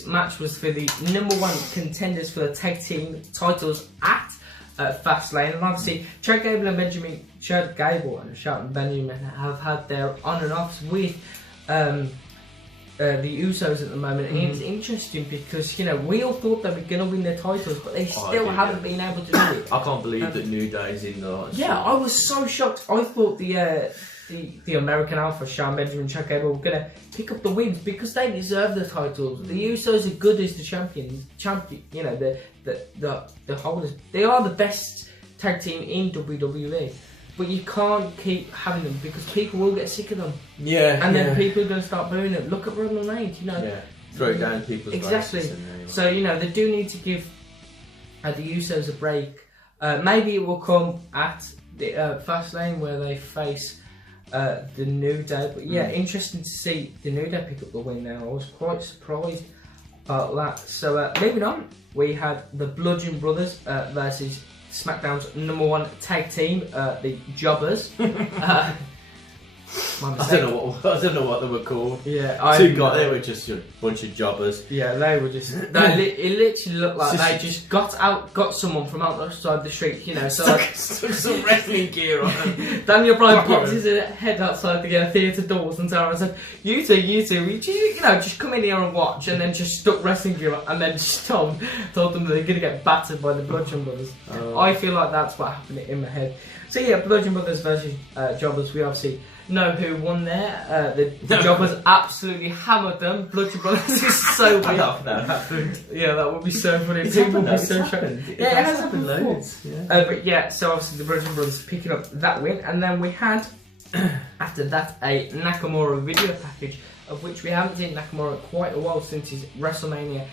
match was for the #1 contenders for the tag team titles at Fastlane, and obviously Chad Gable and Shelton Benjamin have had their on and offs with the Usos at the moment, and it's interesting because we all thought they were going to win their titles, but they still haven't been able to do it. I can't believe that New Day's in the. Yeah, I was so shocked. I thought the American Alpha, Shelton Benjamin and Chad Gable, were going to pick up the wins because they deserve the titles. The Usos are good as the champions. The holders. They are the best tag team in WWE. But you can't keep having them because people will get sick of them. Yeah. And then people are going to start booing them. Look at Roman Reigns, Yeah. Throw it down people's Exactly. So, they do need to give the Usos a break. Maybe it will come at the Fastlane where they face the New Day. But interesting to see the New Day pick up the win now. I was quite surprised about that. So, moving on, we had the Bludgeon Brothers versus SmackDown's #1 tag team, the Jobbers. I don't know what they were called. Yeah, they were just a bunch of jobbers. Yeah, they were just. It literally looked like they just got someone from outside the street, So stuck some wrestling gear on them. Daniel Bryan popped his head outside the theatre doors and said, "You two, just come in here and watch," and then just stuck wrestling gear on, and then just told them that they're gonna get battered by the Bludgeon Brothers. I feel like that's what happened in my head. So yeah, Bludgeon Brothers versus Jobbers. We obviously know who won there. The Jobbers absolutely hammered them. Bludgeon Brothers is so weird. That happened. Yeah, that would be so funny. People would be so shocked. Yeah, it has happened loads. So obviously the Bludgeon Brothers picking up that win, and then we had after that a Nakamura video package, of which we haven't seen Nakamura quite a while since his WrestleMania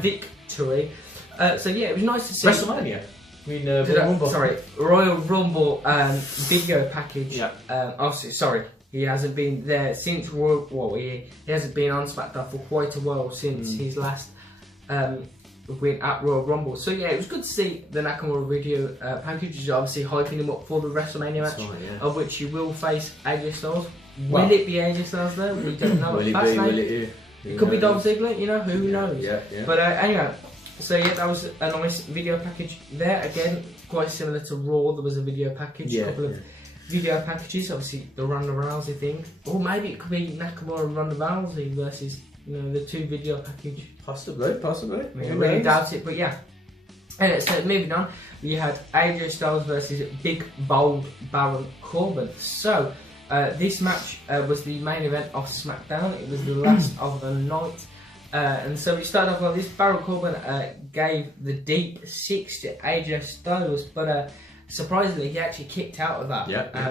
victory. It was nice to see WrestleMania. Royal Rumble video package. Obviously, he hasn't been there since he hasn't been on SmackDown for quite a while since his last win at Royal Rumble. So yeah, it was good to see the Nakamura video package. Which is obviously hyping him up for the WrestleMania match, of which he will face AJ Styles. Will it be AJ Styles though? We don't know. It could be Dolph Ziggler. Who knows? Yeah. But anyway. So yeah, that was a nice video package there. Again, quite similar to Raw. There was a video package, a couple of video packages. Obviously, the Ronda Rousey thing, or maybe it could be Nakamura and Ronda Rousey versus the 2 video package. Possibly. I really doubt it, but yeah. Anyway, so moving on, we had AJ Styles versus Big Bold Baron Corbin. So this match was the main event of SmackDown. It was the last of the night. And so we started off like this. Baron Corbin gave the deep 6 to AJ Styles, but surprisingly he actually kicked out of that,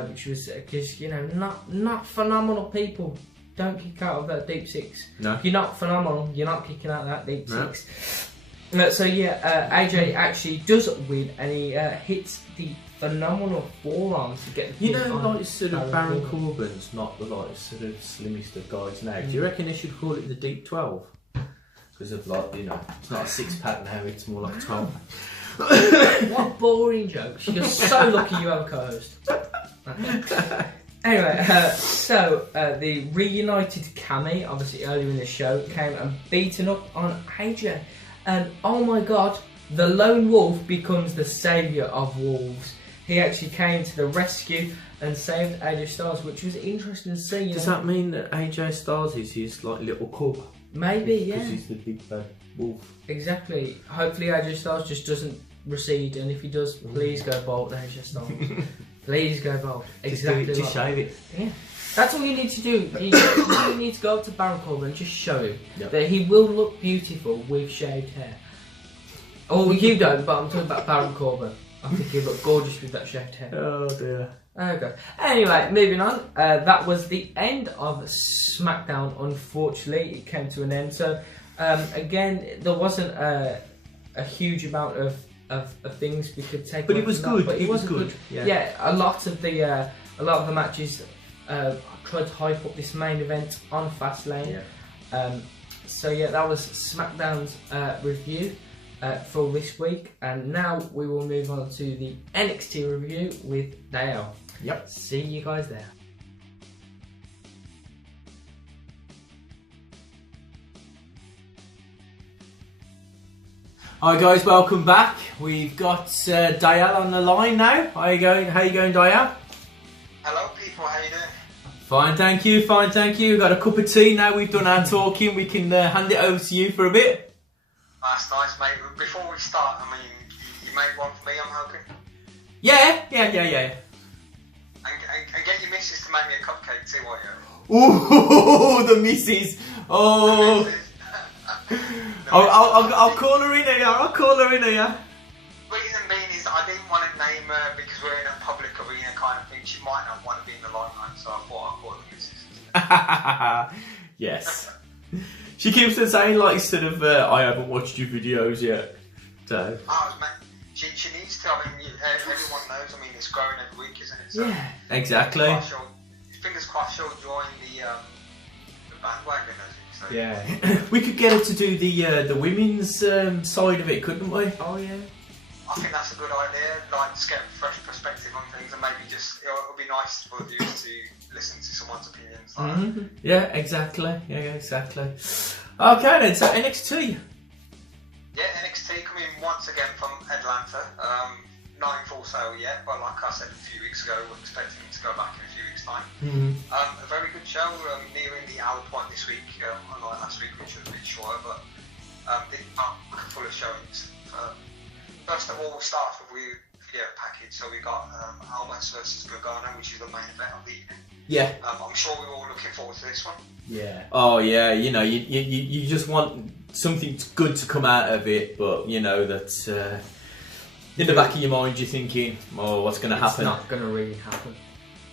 which was because not phenomenal people don't kick out of that deep 6. No, you're not phenomenal. You're not kicking out of that deep 6. So AJ actually does win, and he hits the phenomenal forearms to get the Baron Corbin's not the slimmest of guys now. Do you reckon they should call it the Deep 12? Because of it's not a 6-pack now, it's more like 12. What boring jokes. You're so lucky you have a co-host. Anyway, the reunited Cammy, obviously earlier in the show, came and beaten up on AJ. And oh my god, the lone wolf becomes the saviour of wolves. He actually came to the rescue and saved AJ Styles, which was interesting to see. Does that mean that AJ Styles is his like little cub? Maybe, yeah. Because he's the big bad wolf. Exactly. Hopefully AJ Styles just doesn't recede, and if he does, please go bold, AJ Styles. Please go bold. Exactly. Just shave it. Yeah. That's all you need to do. You need to go up to Baron Corbin and just show him that he will look beautiful with shaved hair. Oh, you don't, but I'm talking about Baron Corbin. I think he'll look gorgeous with that shaved hair. Oh dear. Okay. Anyway, moving on. That was the end of SmackDown. Unfortunately, it came to an end. So, again, there wasn't a huge amount of things we could take. But it was good. But it was good. Yeah. A lot of the matches tried to hype up this main event on Fastlane. Yeah. So yeah, that was SmackDown's review for this week, and now we will move on to the NXT review with Dale. Yep. See you guys there. Hi guys, welcome back. We've got Dayal on the line now. How you going, Dayal? Hello people, how you doing? Fine, thank you, fine, thank you. We've got a cup of tea now, we've done our talking. We can hand it over to you for a bit. That's nice, mate. Before we start, I mean, you make one for me, I'm hoping? Yeah. And get your missus to make me a cupcake too, will you? Ooh, the missus. Oh. I'll call her in here. Reason being is I didn't want to name her because we're in a public arena kind of thing. She might not want to be in the limelight, so I thought I'd call her missus. Yes. She keeps on saying like sort of I haven't watched your videos yet. So. Oh, man. She needs to. I mean, everyone knows. I mean, it's growing every week, isn't it? So yeah. Exactly. Fingers crossed she'll join the bandwagon, as you say. Yeah. We could get her to do the women's side of it, couldn't we? Oh yeah. I think that's a good idea. Like, just get a fresh perspective on things, and maybe just it'll be nice for you to listen to someone's opinions. Like Yeah, exactly. Okay then, so NXT. Yeah, NXT coming once again from Atlanta. Not in full sale yet, but like I said a few weeks ago, we're expecting it to go back in a few weeks' time. A very good show, nearing the hour point this week, unlike last week, which was a bit shorter, but full of showings. First of all, we'll start with the video package. So we got Almas versus Gargano, which is the main event of the evening. Yeah. I'm sure we're all looking forward to this one. Yeah. Oh yeah. You know, you just want something good to come out of it, but you know that in the back of your mind you're thinking, oh, what's going to happen? It's not going to really happen.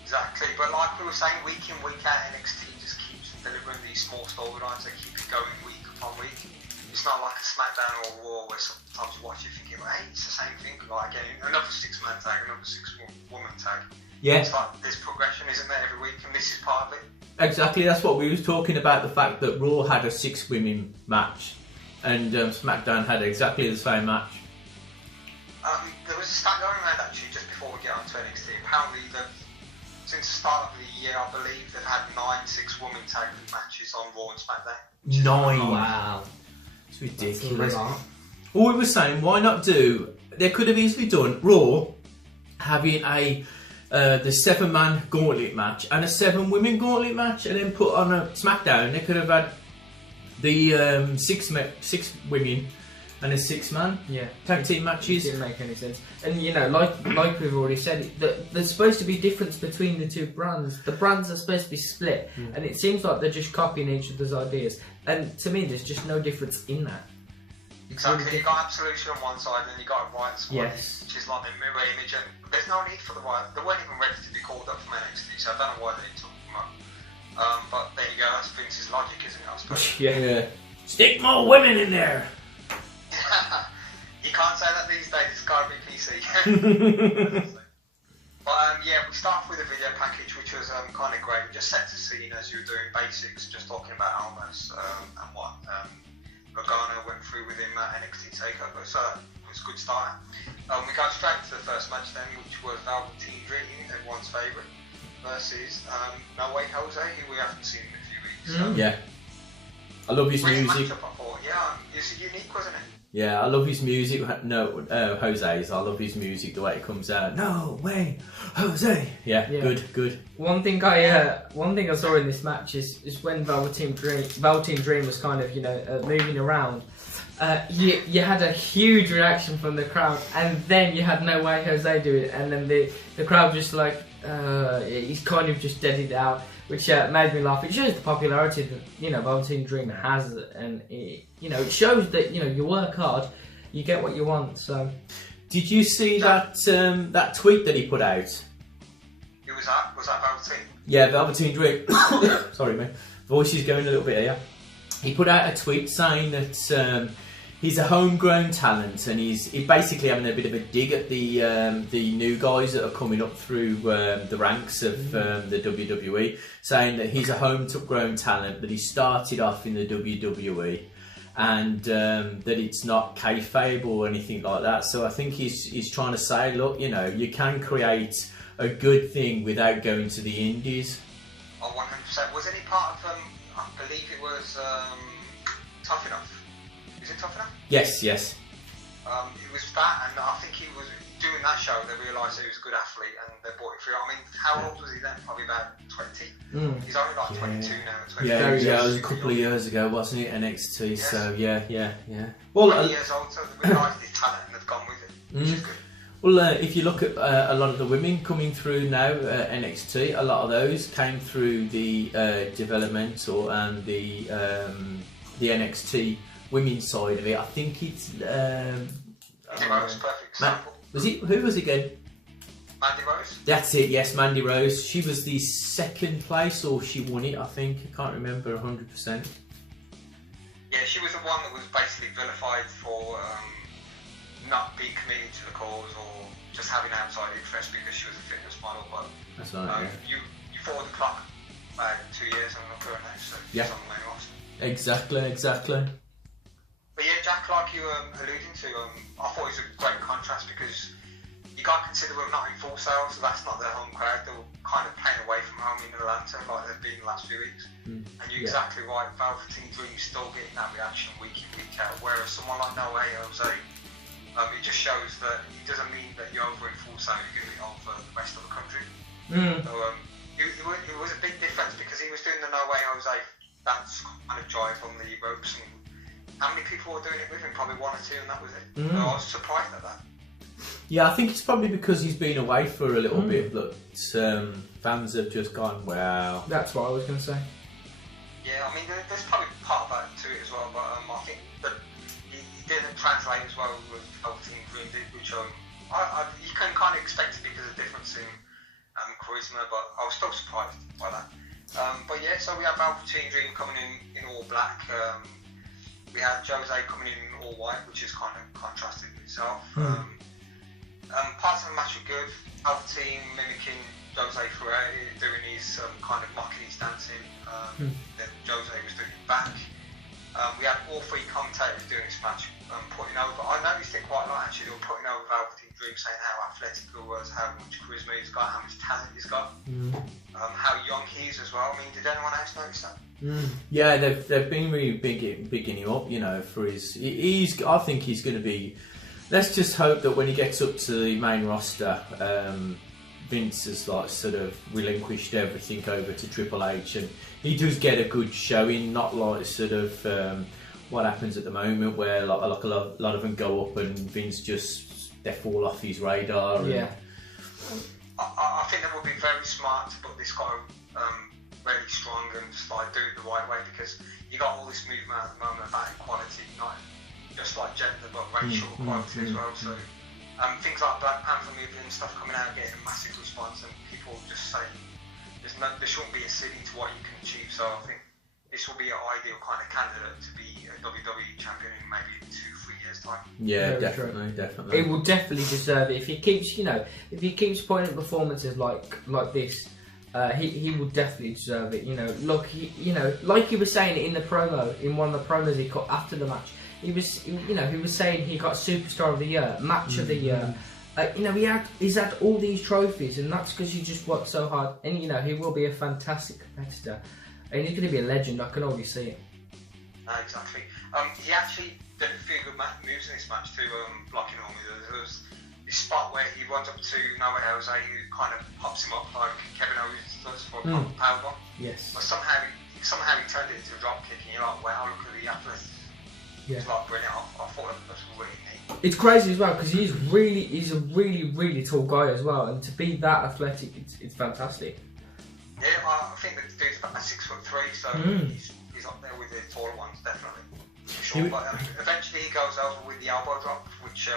Exactly. But like we were saying, week in, week out, NXT just keeps delivering these small storylines. They keep it going week upon week. It's not like a SmackDown or Raw where sometimes you watch it thinking, well, hey, it's the same thing. Like again, another 6-man tag, another 6-woman tag. Yeah. It's like this progression, isn't there, every week, and this is part of it. Exactly. That's what we was talking about. The fact that Raw had a 6-women match, and SmackDown had exactly the same match. There was a stat going around actually just before we get on to NXT. Apparently, since the start of the year, I believe they've had 9 6-woman tag matches on Raw and SmackDown. 9. Wow. It's ridiculous. All we were saying, why not do? They could have easily done Raw having the 7-man gauntlet match and a 7-women gauntlet match, and then put on a SmackDown. They could have had the 6 women and a 6-man tag team matches. It didn't make any sense. And you know, like we've already said, there's supposed to be difference between the two brands. The brands are supposed to be split, and it seems like they're just copying each other's ideas. And to me, there's just no difference in that. Exactly. You got Absolution on one side, and you got Riot Squad, yes, which is like the mirror image. And there's no need for the Riot. They weren't even ready to be called up from NXT, so I don't know why they took them up. But there you go. That's Vince's logic, isn't it? I suppose. Yeah. Stick more women in there. You can't say that these days. It's got to be PC. But yeah, we start off with a video package, which was kind of great. We just set the scene as you were doing basics, just talking about Almas and what Gargano went through with him at NXT TakeOver. So it was a good start. We go straight to the first match then, which was Velveteen Dream, everyone's favourite, versus No Way Jose, who we haven't seen in a few weeks. So Yeah. I love his music. Matchup, I thought, yeah, it's unique, wasn't it? Yeah, I love his music. No, Jose's. I love his music, the way it comes out. No way, Jose. Yeah, good. One thing I saw in this match is when Velveteen Dream was kind of moving around. You had a huge reaction from the crowd, and then you had No Way Jose do it, and then the crowd just like he's kind of just deaded out, which made me laugh. It shows the popularity that Velveteen Dream has, and it shows that you work hard, you get what you want. So, did you see that tweet that he put out? Who was that? Was that Velveteen? Yeah, Velveteen Dream. Sorry, man, voice is going a little bit here. He put out a tweet saying that he's a homegrown talent, and he's basically having a bit of a dig at the new guys that are coming up through the ranks of the WWE, saying that he's a homegrown talent, that he started off in the WWE, and that it's not kayfabe or anything like that. So I think he's trying to say, look, you can create a good thing without going to the indies. Oh, 100%. Was any part of I believe it was Tough Enough. Is it Tough Enough? Yes. It was that, and I think he was doing that show. They realised he was a good athlete, and they brought him through. I mean, how old was he then? Probably about 20. He's only like 22 now. Yeah, it was a couple of years ago, wasn't it? NXT. Yes. So yeah. Well, 20 years old, so they realised his talent and they've gone with it, which is good. Well, if you look at a lot of the women coming through now, NXT, a lot of those came through the developmental and the NXT women's side of it. I think it's Mandy Rose, perfect example. Who was it again? Mandy Rose. That's it. Yes, Mandy Rose. She was the second place, or she won it. I think I can't remember 100%. Yeah, she was the one that was basically vilified for not being committed to the cause or just having outside interest because she was a fitness model. But that's right. You forward the clock about 2 years and look at her now, so she's on the main roster. Exactly. But yeah, Jack, like you alluding to, I thought it was a great contrast because you got to consider we're not in Full Sail, so that's not their home crowd. They were kind of playing away from home in Atlanta like they've been the last few weeks. And you're exactly right, Velveteen Dream's still getting that reaction week in, week out, whereas someone like No Way Jose, it just shows that it doesn't mean that you're over in Full Sail, you're going to be over the rest of the country. So it was a big difference because he was doing the No Way Jose, that's kind of drive on the ropes, and how many people were doing it with him? Probably one or two, and that was it. So I was surprised at that. Yeah, I think it's probably because he's been away for a little bit, but fans have just gone, wow. That's what I was going to say. Yeah, I mean, there's probably part of that to it as well, but I think that he didn't translate as well with Velveteen Dream did, which you can kind of expect it because of the difference in charisma, but I was still surprised by that. But yeah, so we have Velveteen Dream coming in all black. We had Jose coming in all white, which is kind of contrasted in itself. Parts of the match were good. Velveteen mimicking Jose throughout, doing his kind of mocking his dancing. Then Jose was doing it back. We had all three commentators doing this match, putting over. I noticed it quite a lot actually. They were putting over Velveteen Dream, saying how athletic he was, how much charisma he's got, how much talent he's got, how young he is as well. I mean, did anyone else notice that? Yeah, they've been really bigging him up, for his. I think he's going to be. Let's just hope that when he gets up to the main roster, Vince has sort of relinquished everything over to Triple H, and he does get a good showing, not like sort of what happens at the moment where like a lot of them go up and Vince they fall off his radar. Yeah. I think that would be very smart to put this guy really strong and just do it the right way, because you got all this movement at the moment about equality, not just like gender but racial equality as well. So things like Black Panther movie and stuff coming out getting a massive response, and people just saying there shouldn't be a ceiling to what you can achieve. So I think this will be an ideal kind of candidate to be a WWE champion in maybe 2-3 years time. Yeah, definitely. He will definitely deserve it if he keeps, if he keeps putting in performances like this. He will definitely deserve it. Look, like he was saying in the promo, in one of the promos he cut after the match, he was saying he got Superstar of the Year, Match of the Year, You know, he's had all these trophies, and that's because he just worked so hard. And you know, he will be a fantastic competitor, and he's going to be a legend. I can already see it. No, exactly. He actually did a few good moves in this match too. Like normally there was this spot where he runs up to Noah Jose, who kind of pops him up like Kevin Owens does for a powerbomb. Yes. But somehow he turned it into a drop kick, and you're like, wow, look at the athlete. Yeah. It's like brilliant. I thought that was really neat. It's crazy as well because he's a really tall guy as well, and to be that athletic, it's fantastic. Yeah, I think the dude's about 6'3", so he's up there with the taller ones, definitely. For sure. But eventually he goes over with the elbow drop, which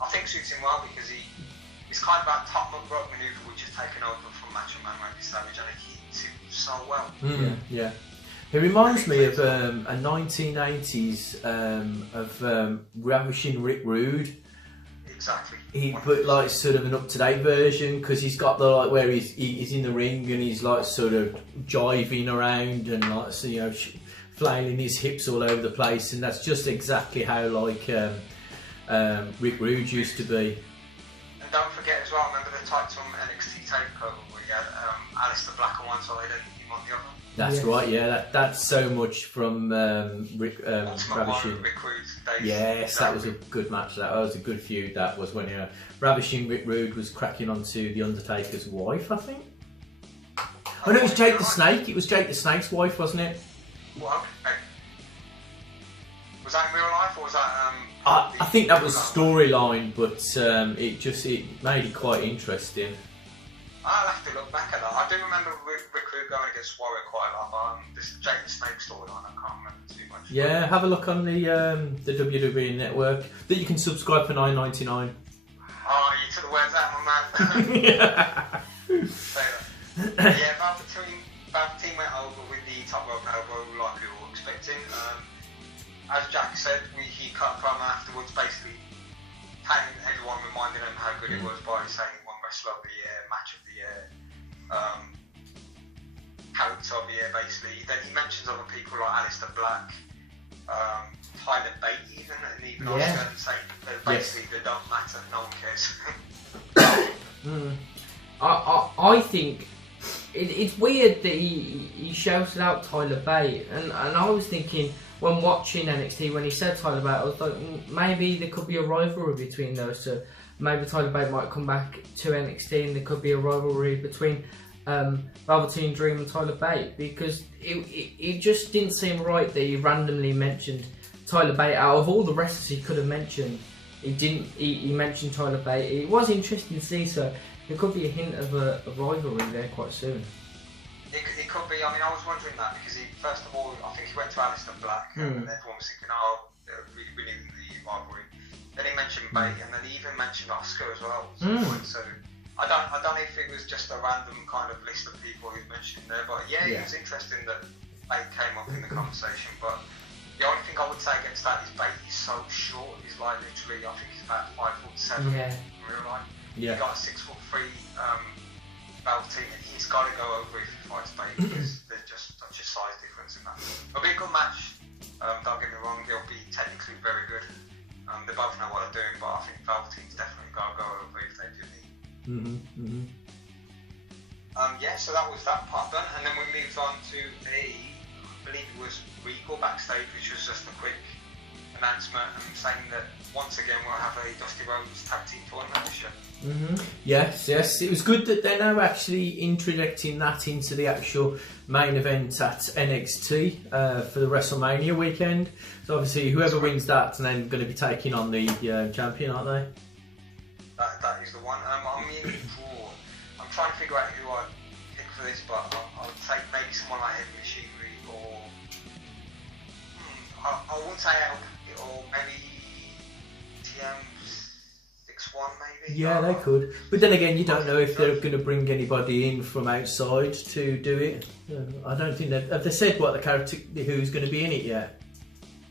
I think suits him well because he's kind of that top rope maneuver which has taken over from Macho Man Randy Savage, and he hits it so well. Yeah. It reminds me of a 1980s of Ravishing Rick Rude. Exactly. But like sort of an up-to-date version because he's got the like where he's in the ring and he's like sort of jiving around and like so, you know flailing his hips all over the place, and that's just exactly how like Rick Rude used to be. And don't forget as well, remember the tights from NXT Takeover where you had Aleister Black on one side and him on the other. That's right, yeah. That's so much from Ravishing. Rick Rude's days. Yes, that was a good match. That was a good feud. That was when Ravishing Rick Rude was cracking onto the Undertaker's wife, I think. Oh no, it was Jake the Snake. It was Jake the Snake's wife, wasn't it? What? Was that in real life or was that? I think that was storyline, but it made it quite interesting. I'll have to look back at that. I do remember Rick Rude going against Warrior quite a lot. This Jake the Snake storyline, I can't remember too much. Yeah, have a look on the WWE network that you can subscribe for $9.99. Oh, you took the words out of my mouth. Yeah. Yeah, Velveteen went over with the top rope elbow like we were expecting. As Jack said, he cut a promo afterwards, basically telling everyone, reminding them how good it was by saying he won Wrestler of the Year, Match of the Year, Character of the Year, basically. Then he mentions other people like Aleister Black, Tyler Bate and even Oscar, and saying that basically they don't matter, no one cares. I think it's weird that he shouted out Tyler Bate, and I was thinking when watching NXT when he said Tyler Bate, I was like maybe there could be a rivalry between those two. Maybe Tyler Bate might come back to NXT and there could be a rivalry between Velveteen Dream and Tyler Bate, because it just didn't seem right that he randomly mentioned Tyler Bate. Out of all the wrestlers he could have mentioned, he mentioned Tyler Bate. It was interesting to see, so there could be a hint of a rivalry there quite soon. It could be. I mean, I was wondering that because first of all, I think he went to Aleister Black and everyone was thinking, oh, we knew the rivalry. Then he mentioned Bate and then he even mentioned Oscar as well. So I don't know if it was just a random kind of list of people he mentioned there, but yeah, it was interesting that Bate came up in the conversation. But the only thing I would say against that is Bate is so short. He's like literally, I think he's about 5'7" in real life. Yeah. He got a 6'3" Velveteen, and he's got to go over if he fights Bate because there's just such a size difference in that. It'll be a good match. Don't get me wrong, they'll be technically very good. They both know what they're doing, but I think Velveteen's definitely got to go over if they do need. Yeah, so that was that part done, and then we moved on to I believe it was Regal backstage, which was just a quick announcement and saying that once again we'll have a Dusty Rhodes tag team tournament this year. Yes, it was good that they're now actually introducing that into the actual main event at NXT for the WrestleMania weekend. So obviously whoever wins that and then going to be taking on the champion, aren't they? That is the one. I'm trying to figure out who I'd pick for this, but I would take maybe someone like Heavy Machinery or I wouldn't say or maybe TM61 maybe. Yeah, they could. But then again, you don't know if they're going to bring anybody in from outside to do it. I don't think have they said what the character who's going to be in it yet?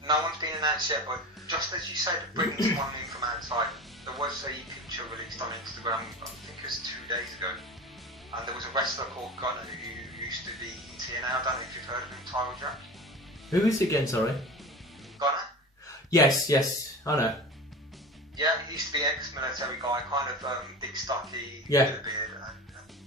No one's been announced yet, but just as you said, bringing someone in from outside, there was a picture released on Instagram, I think it was 2 days ago, and there was a wrestler called Gunner who used to be in TNA. I don't know if you've heard of him, Tyro Jack. Who is it again, sorry? Gunner? Yes, I know. Yeah, he used to be ex-military guy, kind of big stocky, Yeah. with a beard. And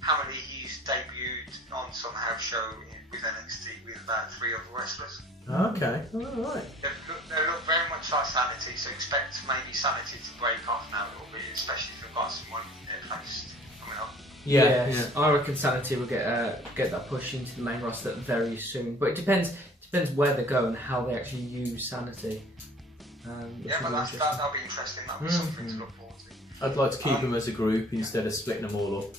apparently he's debuted on some house show with NXT with about 3 other wrestlers. Okay, alright. They look very much like Sanity, so expect maybe Sanity to break off now a little bit, especially if they've got someone in their place coming up. Yeah, Yes, I reckon Sanity will get that push into the main roster very soon. But it depends where they go and how they actually use Sanity. Yeah, but that'll be interesting. That'll be something to look forward to. I'd like to keep them as a group instead of splitting them all up.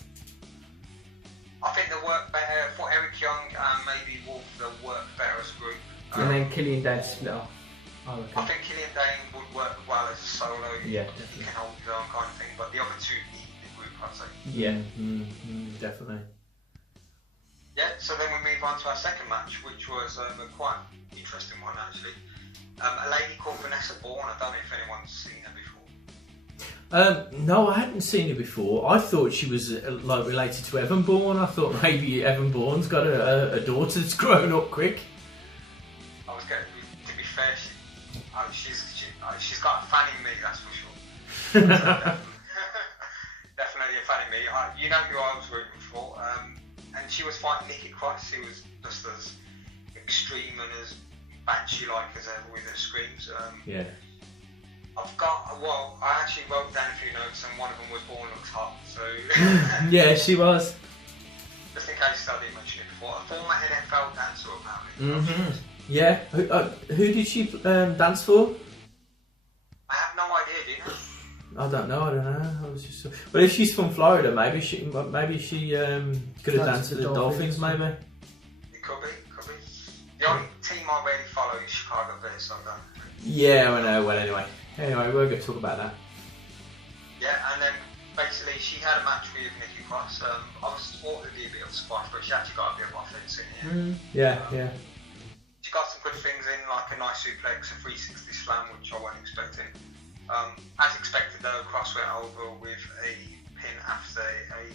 I think they'll work better for Eric Young and maybe Wolf. They'll work better as a group. And then Killian Dane split off. I think Killian Dane would work well as a solo. Yeah, he can hold his own kind of thing. But the other two need the group, I'd say. Yeah, definitely. Yeah. So then we move on to our second match, which was a quite interesting one actually. A lady called Vanessa Bourne. I don't know if anyone's seen her before. No, I hadn't seen her before. I thought she was like related to Evan Bourne. I thought maybe Evan Bourne's got a daughter that's grown up quick. I was going to be fair. She's got a fan in me, that's for sure. Definitely a fan in me. You know who I was rooting for, and she was fighting Nikki Cross. Who was just as extreme and as banshee-like as ever with her screams. Yeah. I actually wrote down a few notes, and one of them was Bourne looks hot, so... Yeah, she was. Just in case I didn't mention it before. A former NFL dancer, apparently. Yeah. Who did she dance for? I have no idea, do you know? I don't know. I was just. But if she's from Florida, maybe she could have danced with the Dolphins, maybe. It could be. The only team I really follow is Chicago Bears, so I don't. Yeah, I know. Well, anyway, we're going to talk about that. Yeah, and then basically she had a match with Nikki Cross. I was thought it'd be a bit of squash, but she actually got a bit of offense in here. Yeah. She got some good things in, like a nice suplex, a 360 slam, which I wasn't expecting. As expected though, Cross went over with a pin after a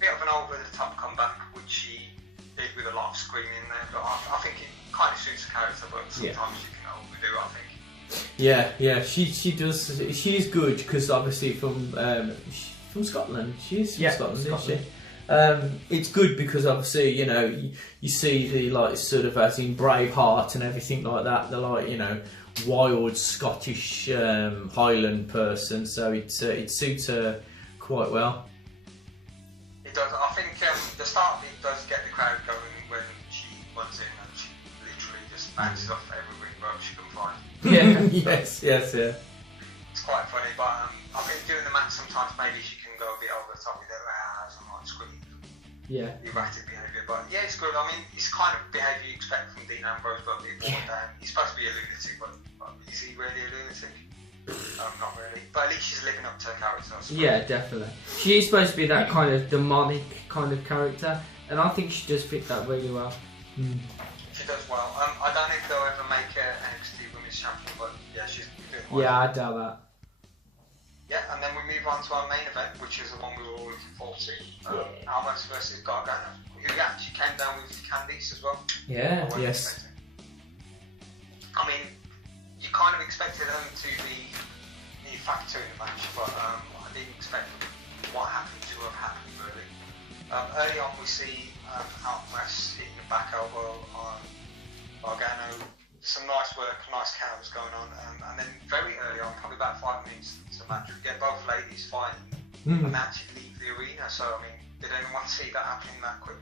bit of an over-the-top comeback, which she did with a lot of screaming there. But I think it kind of suits the character, but sometimes she can overdo it, I think. Yeah, she does. She's good because obviously from Scotland. She's from Scotland, isn't she? It's good because obviously you see the like sort of as in Braveheart and everything like that. They're like wild Scottish Highland person, so it suits her quite well. It does. I think the start of it does get the crowd going when she runs in and she literally just bounces off every ring rope she can find. Yes, yeah. It's quite funny, but I think during the match sometimes maybe she can go a bit over the top with her hours and like screaming. Yeah. Erratic behaviour, but yeah, it's good. I mean, it's kind of behaviour you expect from Dean Ambrose, but a bit more down. He's supposed to be a lunatic, but is he really a lunatic? Not really. But at least she's living up to her character, I suppose. Yeah, definitely. She is supposed to be that kind of demonic kind of character, and I think she does fit that really well. She does well. I don't know if they'll ever make her NXT Women's Champion, but yeah, she's doing well. Yeah, I doubt that. Yeah, and then we move on to our main event, which is the one we were all looking forward to. Almas versus Gargano, who actually came down with Candice as well. Yeah, yes. I mean, you kind of expected them to be a factor in the match, but I didn't expect what happened to have happened, really. Early on, we see Almas hitting the back elbow on Gargano. Some nice work, nice counters going on, and then very early on, probably about 5 minutes into the match, we get both ladies fighting and they actually leave the arena. So, I mean, did anyone see that happening that quick?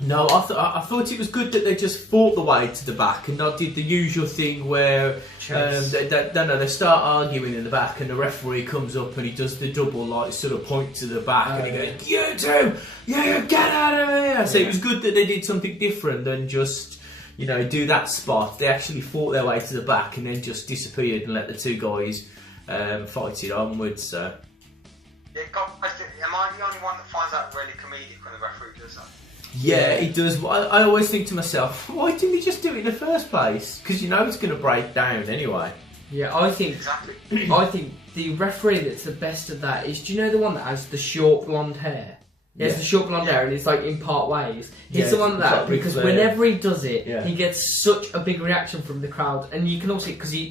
No, I thought it was good that they just fought the way to the back and not did the usual thing where they start arguing in the back and the referee comes up and he does the double like sort of point to the back and he goes, "You two, you get out of here!" So it was good that they did something different than just do that spot. They actually fought their way to the back and then just disappeared and let the two guys fight it onwards. So. Yeah, am I the only one that finds that really comedic when the referee does that? Yeah, it does. I always think to myself, why didn't he just do it in the first place? Because it's going to break down anyway. Yeah, I think the referee that's the best at that is, do you know the one that has the short blonde hair? He has the short blonde hair and it's like in part ways. He's the one that, because whenever he does it, he gets such a big reaction from the crowd, and you can also because he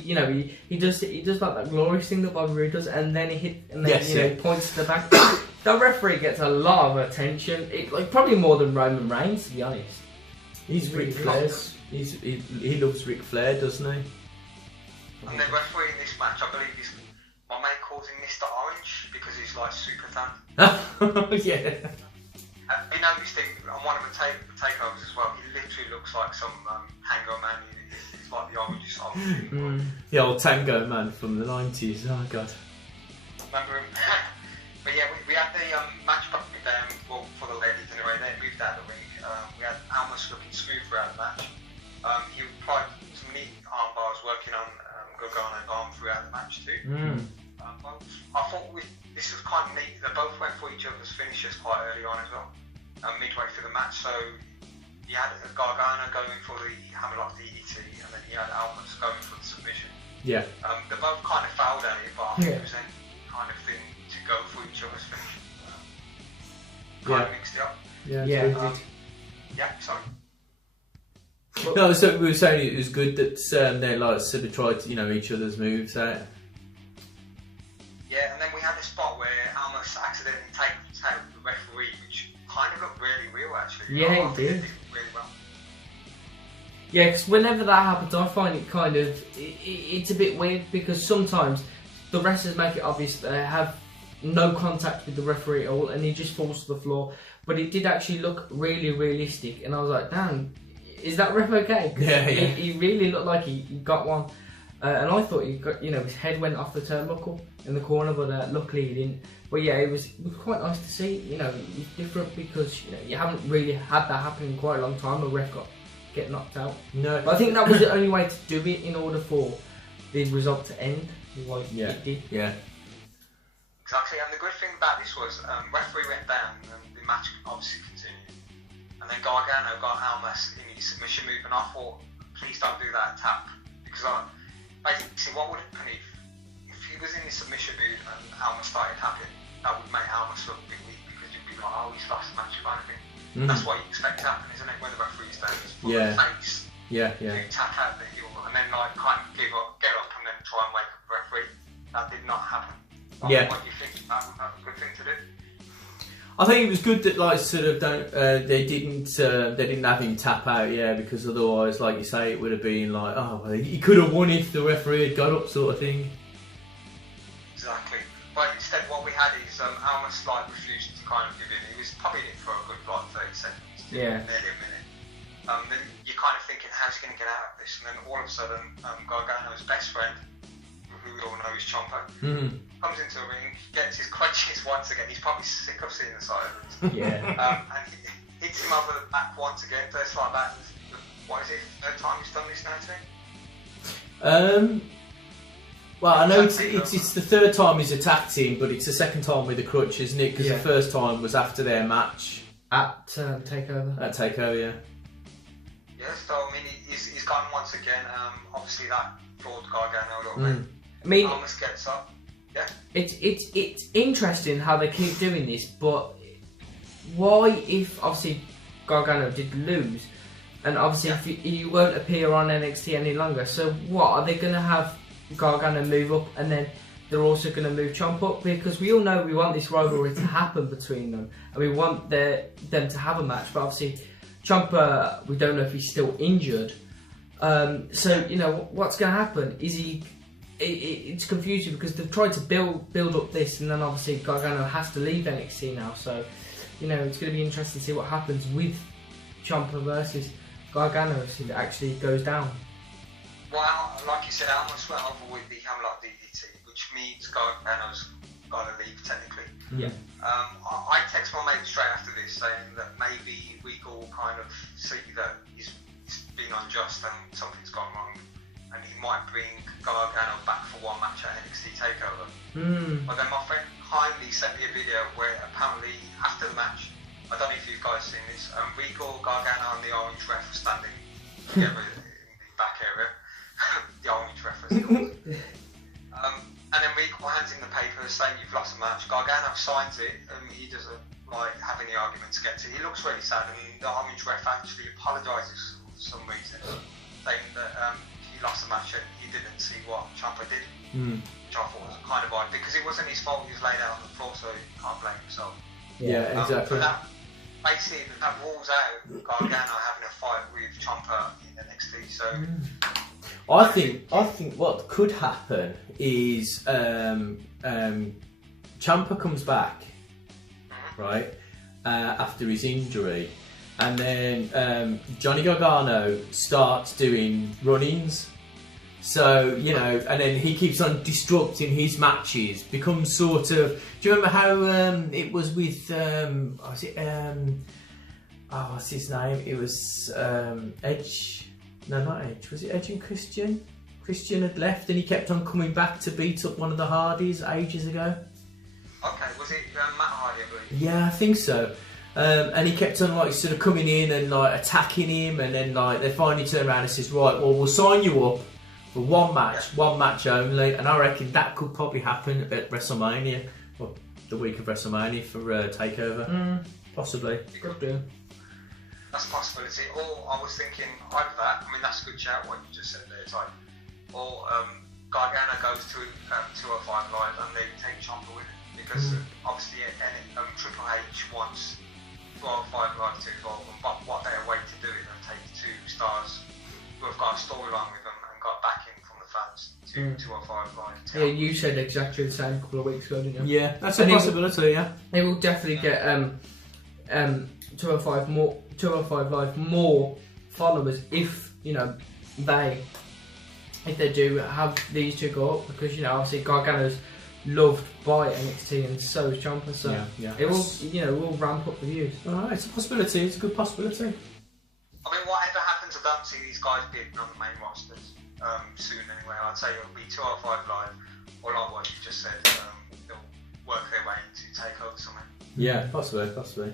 does like that glorious thing that Bobby Roode does, and then he points to the back. That referee gets a lot of attention, like probably more than Roman Reigns, to be honest. He's Ric Flair's. He loves Ric Flair, doesn't he? And the referee in this match, I believe, is my mate calls him Mr. Orange because he's like super tan. Yeah. You noticed him on one of the takeovers as well. He literally looks like some Tango Man. He's like the orange sort of the old Tango Man from the 90s. Oh god. Remember him? But yeah, we had the match back with them. Well, for the ladies anyway, they moved out of the ring. We had Almas looking smooth throughout the match. He applied some neat arm bars, working on Gargano's arm throughout the match too. I thought this was kind of neat. They both went for each other's finishes quite early on as well, midway through the match. So you had Gargano going for the hammerlock DDT, and then you had Almas going for the submission. Yeah. They both kind of failed at it, but I think it was any kind of thing to go for each other's finish. Kind of mixed it up. Sorry. No, so we were saying it was good that they like sort of tried each other's moves out. Yeah, and then we had this spot where Almas accidentally takes out the referee, which kind of looked really real actually. Yeah, it did. Really well. Yeah, because whenever that happens, I find it kind of it's a bit weird because sometimes the wrestlers make it obvious they have no contact with the referee at all, and he just falls to the floor. But it did actually look really realistic, and I was like, damn. Is that ref okay? He really looked like he got one, and I thought he got, his head went off the turnbuckle in the corner, but luckily he didn't. But yeah, it was quite nice to see. It was different because you haven't really had that happen in quite a long time. A ref get knocked out. No, but I think that was the only way to do it in order for the result to end. It did. Yeah. Exactly, and the good thing about this was referee went down, and the match obviously continued. And then Gargano got Almas in his submission move, and I thought, please don't do that tap. Because basically, what would happen if he was in his submission move and Almas started tapping? That would make Almas look a bit weak because you'd be like, oh, he's lost the match kind of thing. That's what you expect to happen, isn't it? When the referee's down, it's for the face. Yeah. You tap out the heel and then kind of get up and then try and wake up the referee. That did not happen. What do you think? That was a good thing to do? I think it was good that they didn't have him tap out, because otherwise, like you say, it would have been like, oh, well, he could have won if the referee had got up, sort of thing. Exactly, but instead what we had is Almas refused to kind of give in. He was probably in it for a good 30 seconds, nearly a minute. Then you're kind of thinking, how's he going to get out of this? And then all of a sudden, Gargano's best friend, who we all know is Ciampa, comes into the ring, gets his crutches once again. He's probably sick of seeing the silence. And he hits him over the back once again. So it's like that. What is it? Third time he's done this now to him? Well, I know it's the third time he's attacked him, but it's the second time with the crutch, isn't it? Because the first time was after their match at Takeover. At Takeover, yeah. Yeah, so I mean, he's gone once again. Obviously, that floored Gargano a little bit. I mean, Almas gets up. Yeah. It's interesting how they keep doing this, but why, if obviously Gargano did lose, and obviously if he won't appear on NXT any longer, so what are they going to have Gargano move up, and then they're also going to move Ciampa up? Because we all know we want this rivalry to happen between them, and we want them to have a match. But obviously Ciampa, we don't know if he's still injured. So what's going to happen? Is he? It's confusing because they've tried to build up this, and then obviously Gargano has to leave NXT now. So it's going to be interesting to see what happens with Ciampa versus Gargano if it actually goes down. Well, like you said, Almas went over with the hammerlock DDT, which means Gargano's got to leave technically. Yeah. I text my mate straight after this saying that maybe we all kind of see that he's been unjust and something's gone wrong, and he might bring Gargano back for one match at NXT Takeover. But then my friend kindly sent me a video where apparently after the match, I don't know if you guys seen this, Regal, Gargano and the Orange Ref were standing together in the back area. The Orange Ref as it's called. And then Regal hands in the paper saying you've lost a match. Gargano signs it and he does a like having the arguments against it. He looks really sad, and the Homage ref actually apologises for some reason, saying that he lost the match and he didn't see what Ciampa did, which I thought was kind of odd because it wasn't his fault. He was laid out on the floor, so he can't blame himself. Yeah, exactly. But basically, that rules out Gargano having a fight with Ciampa in NXT. So. I think what could happen is Ciampa comes back, right, after his injury, and then Johnny Gargano starts doing run-ins. So, you know, and then he keeps on disrupting his matches, becomes sort of... Do you remember how it was with... what's his name? It was Edge... No, not Edge. Was it Edge and Christian? Christian had left and he kept on coming back to beat up one of the Hardys ages ago. Okay, was it Matt Hardy, I believe? Yeah, I think so. And he kept on like sort of coming in and like attacking him, and then like they finally turn around and says, right, well, we'll sign you up for one match only, and I reckon that could probably happen at WrestleMania, or the week of WrestleMania for TakeOver. Possibly. Could do. That's a possibility. Or I was thinking either that. I mean, that's a good shout. What you just said there. It's like, or Gargano goes to 205 Live and they take Ciampa with it because obviously Triple H wants 205 Live to evolve, and but what they're waiting to do is take two stars who have got a storyline with them and got backing from the fans to 205 Live. Yeah, you said exactly the same a couple of weeks ago, didn't you? Yeah, that's a possibility. Yeah, it will definitely get 205 Live more followers if they do have these two go up, because obviously Gargano's loved by NXT and so is Ciampa, so it will ramp up the views. It's a possibility. It's a good possibility. I mean, whatever happens, I don't see these guys bidding on the main rosters soon anyway. I'd say it'll be 205 Live, or like what you just said, they'll work their way into TakeOver somewhere. Yeah, possibly.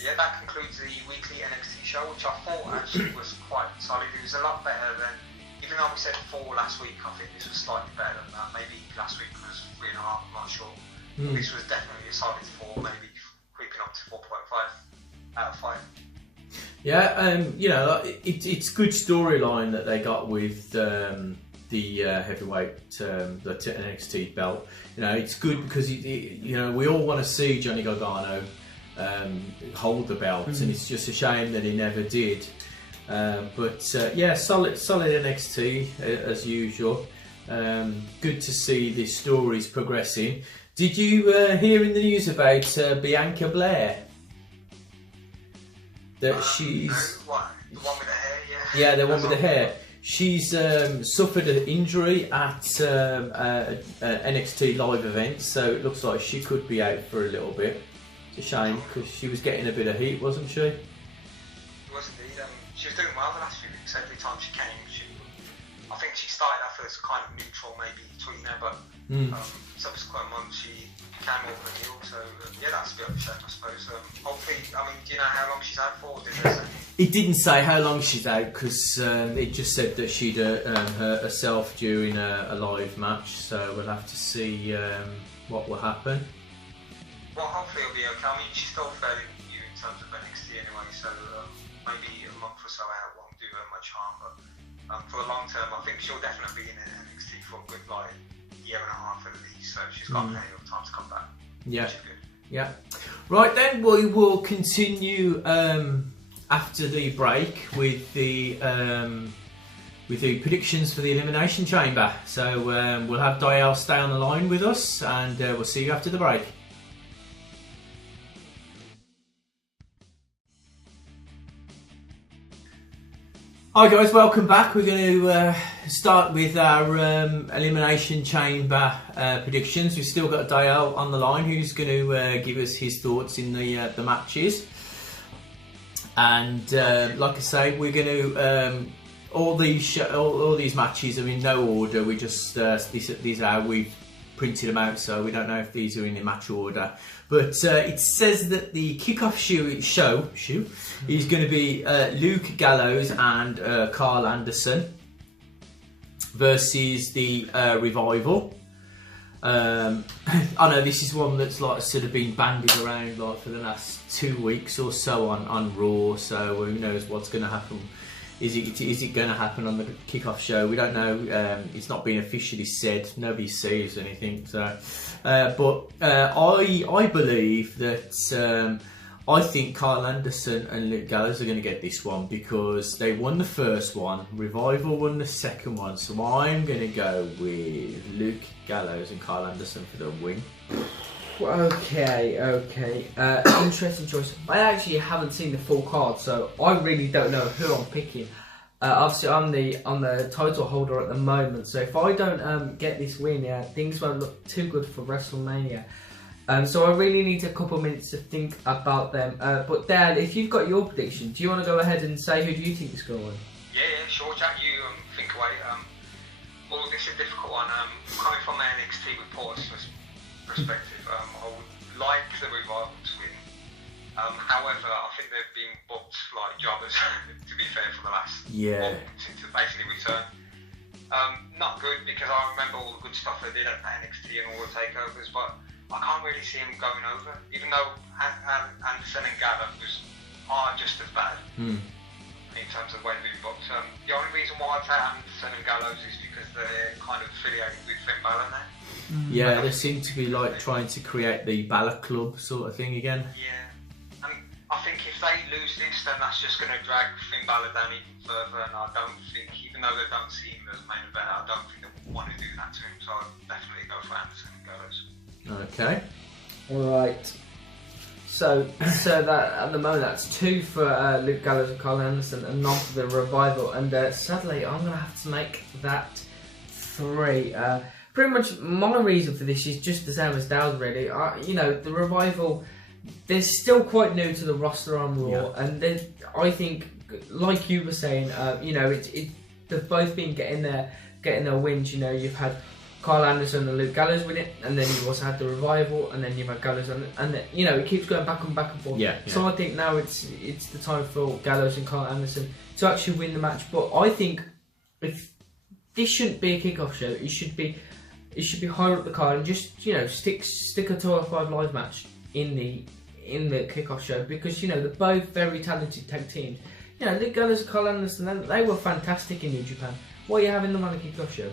Yeah, that concludes the weekly NXT show, which I thought actually was quite solid. It was a lot better than, even though we said 4 last week, I think this was slightly better than that. Maybe last week was 3.5, I'm not sure. This was definitely a solid 4, maybe creeping up to 4.5 out of 5. Yeah, it's good storyline that they got with the heavyweight, the NXT belt. It's good because we all want to see Johnny Gargano hold the belt, and it's just a shame that he never did. But solid NXT as usual. Good to see the stories progressing. Did you hear in the news about Bianca Belair? That she's no, what? The one with the hair, yeah, the one with the hair. She's suffered an injury at NXT live event, so it looks like she could be out for a little bit. It's a shame because she was getting a bit of heat, wasn't she? It was indeed. She was doing well the last few weeks. Every time she came, I think she started off as kind of neutral, maybe tweener, but subsequent months she became more of a heel. So that's a bit of a shame, I suppose. Hopefully, do you know how long she's out for? Did they say? It didn't say how long she's out because it just said that she'd hurt herself during a live match. So we'll have to see what will happen. Well, hopefully it'll be okay. She's still fairly new in terms of NXT anyway, so maybe a month or so out won't do her much harm. But for the long term, I think she'll definitely be in NXT for a good year and a half at least. So she's got plenty of time to come back. Yeah. Which is good. Yeah. Right then, we will continue after the break with the predictions for the Elimination Chamber. So we'll have Dial stay on the line with us, and we'll see you after the break. Hi guys, welcome back. We're going to start with our Elimination Chamber predictions. We've still got Dial on the line, who's going to give us his thoughts in the matches. And like I say, we're going to all these matches are in no order. We just these are how we've printed them out, so we don't know if these are in the match order. But it says that the kickoff show is going to be Luke Gallows and Carl Anderson versus the Revival. I know this is one that's like sort of been bandied around like for the last 2 weeks or so on Raw. So who knows what's going to happen? Is it going to happen on the kickoff show? We don't know. It's not been officially said. Nobody sees anything. So, but I believe that. I think Kyle Anderson and Luke Gallows are going to get this one because they won the first one, Revival won the second one, so I'm going to go with Luke Gallows and Kyle Anderson for the win. Okay. Interesting choice. I actually haven't seen the full card, so I really don't know who I'm picking. Obviously, I'm the title holder at the moment, so if I don't get this win, things won't look too good for WrestleMania. So I really need a couple of minutes to think about them. But Dad, if you've got your prediction, do you want to go ahead and say who do you think is going to win? Yeah, sure, Jack. You think away. Well, this is a difficult one. Coming from the NXT reports perspective, I would like the Revival to win. However, I think they've been booked like jobbers, to be fair, for the last since they basically returned. Not good because I remember all the good stuff they did at NXT and all the takeovers, but I can't really see him going over, even though Anderson and Gallows are just as bad in terms of when they've been booked. The only reason why I say Anderson and Gallows is because they're kind of affiliated with Finn Balor now. Yeah, they seem to be like trying to create the Balor Club sort of thing again. Yeah, and I think if they lose this, then that's just going to drag Finn Balor down even further, and I don't think, even though they don't see him as main event, I don't think they want to do that to him, so I'd definitely go for Anderson and Gallows. Okay. Alright. So that at the moment that's 2 for Luke Gallows and Kyle Anderson and none for the Revival. And sadly, I'm going to have to make that 3. Pretty much my reason for this is just the same as Dow's really. The Revival, they're still quite new to the roster on Raw, and I think, like you were saying, they've both been getting their wins. You've had Kyle Anderson and Luke Gallows win it, and then you've also had the Revival, and then you've had Gallows, and it keeps going back and forth. Yeah. So I think now it's the time for Gallows and Kyle Anderson to actually win the match. But I think if this shouldn't be a kickoff show, it should be higher up the card and just stick a 205 live match in the kickoff show, because they're both very talented tag teams. Luke Gallows and Kyle Anderson, they were fantastic in New Japan. Why are you having them on a kickoff show?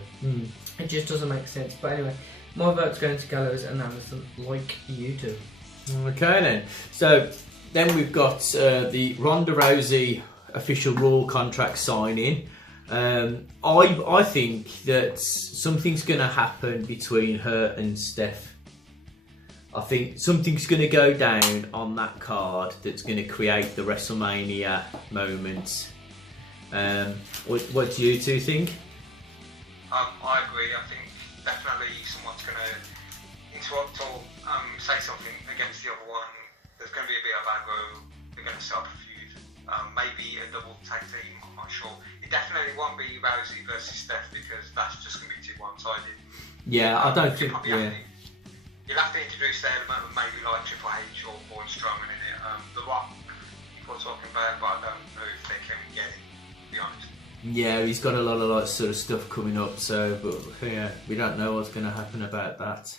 It just doesn't make sense. But anyway, my vote's going to Gallows and Anderson, like you two. Okay then. So then we've got the Ronda Rousey official Raw contract signing. I think that something's going to happen between her and Steph. I think something's going to go down on that card that's going to create the WrestleMania moment. What do you two think? I agree. I think definitely someone's going to interrupt or say something against the other one. There's going to be a bit of aggro. They're going to set up a feud. Maybe a double tag team. I'm not sure. It definitely won't be Rousey versus Steph because that's just going to be too one-sided. Yeah, I don't think. You'll have to introduce the element of maybe like Triple H or Braun Strowman in it. The Rock people are talking about, but I don't know if they can get it. To be honest. Yeah, he's got a lot of sort of stuff coming up, but we don't know what's going to happen about that.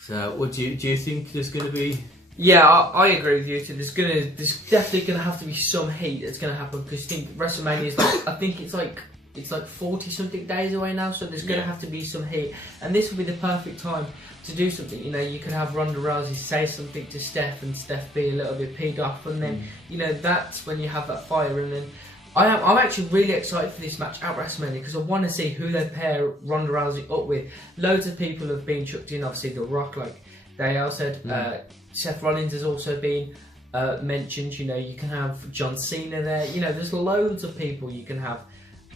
So, what do you think there's going to be? Yeah, I agree with you. So there's definitely going to have to be some heat that's going to happen, because I think WrestleMania is I think it's like 40 something days away now, so there's going to have to be some heat, and this will be the perfect time to do something. You could have Ronda Rousey say something to Steph, and Steph be a little bit peed off, and then that's when you have that fire. And then I'm actually really excited for this match at WrestleMania, because I want to see who they pair Ronda Rousey up with. Loads of people have been chucked in, obviously The Rock, like Dale said. Seth Rollins has also been mentioned. You can have John Cena there. There's loads of people you can have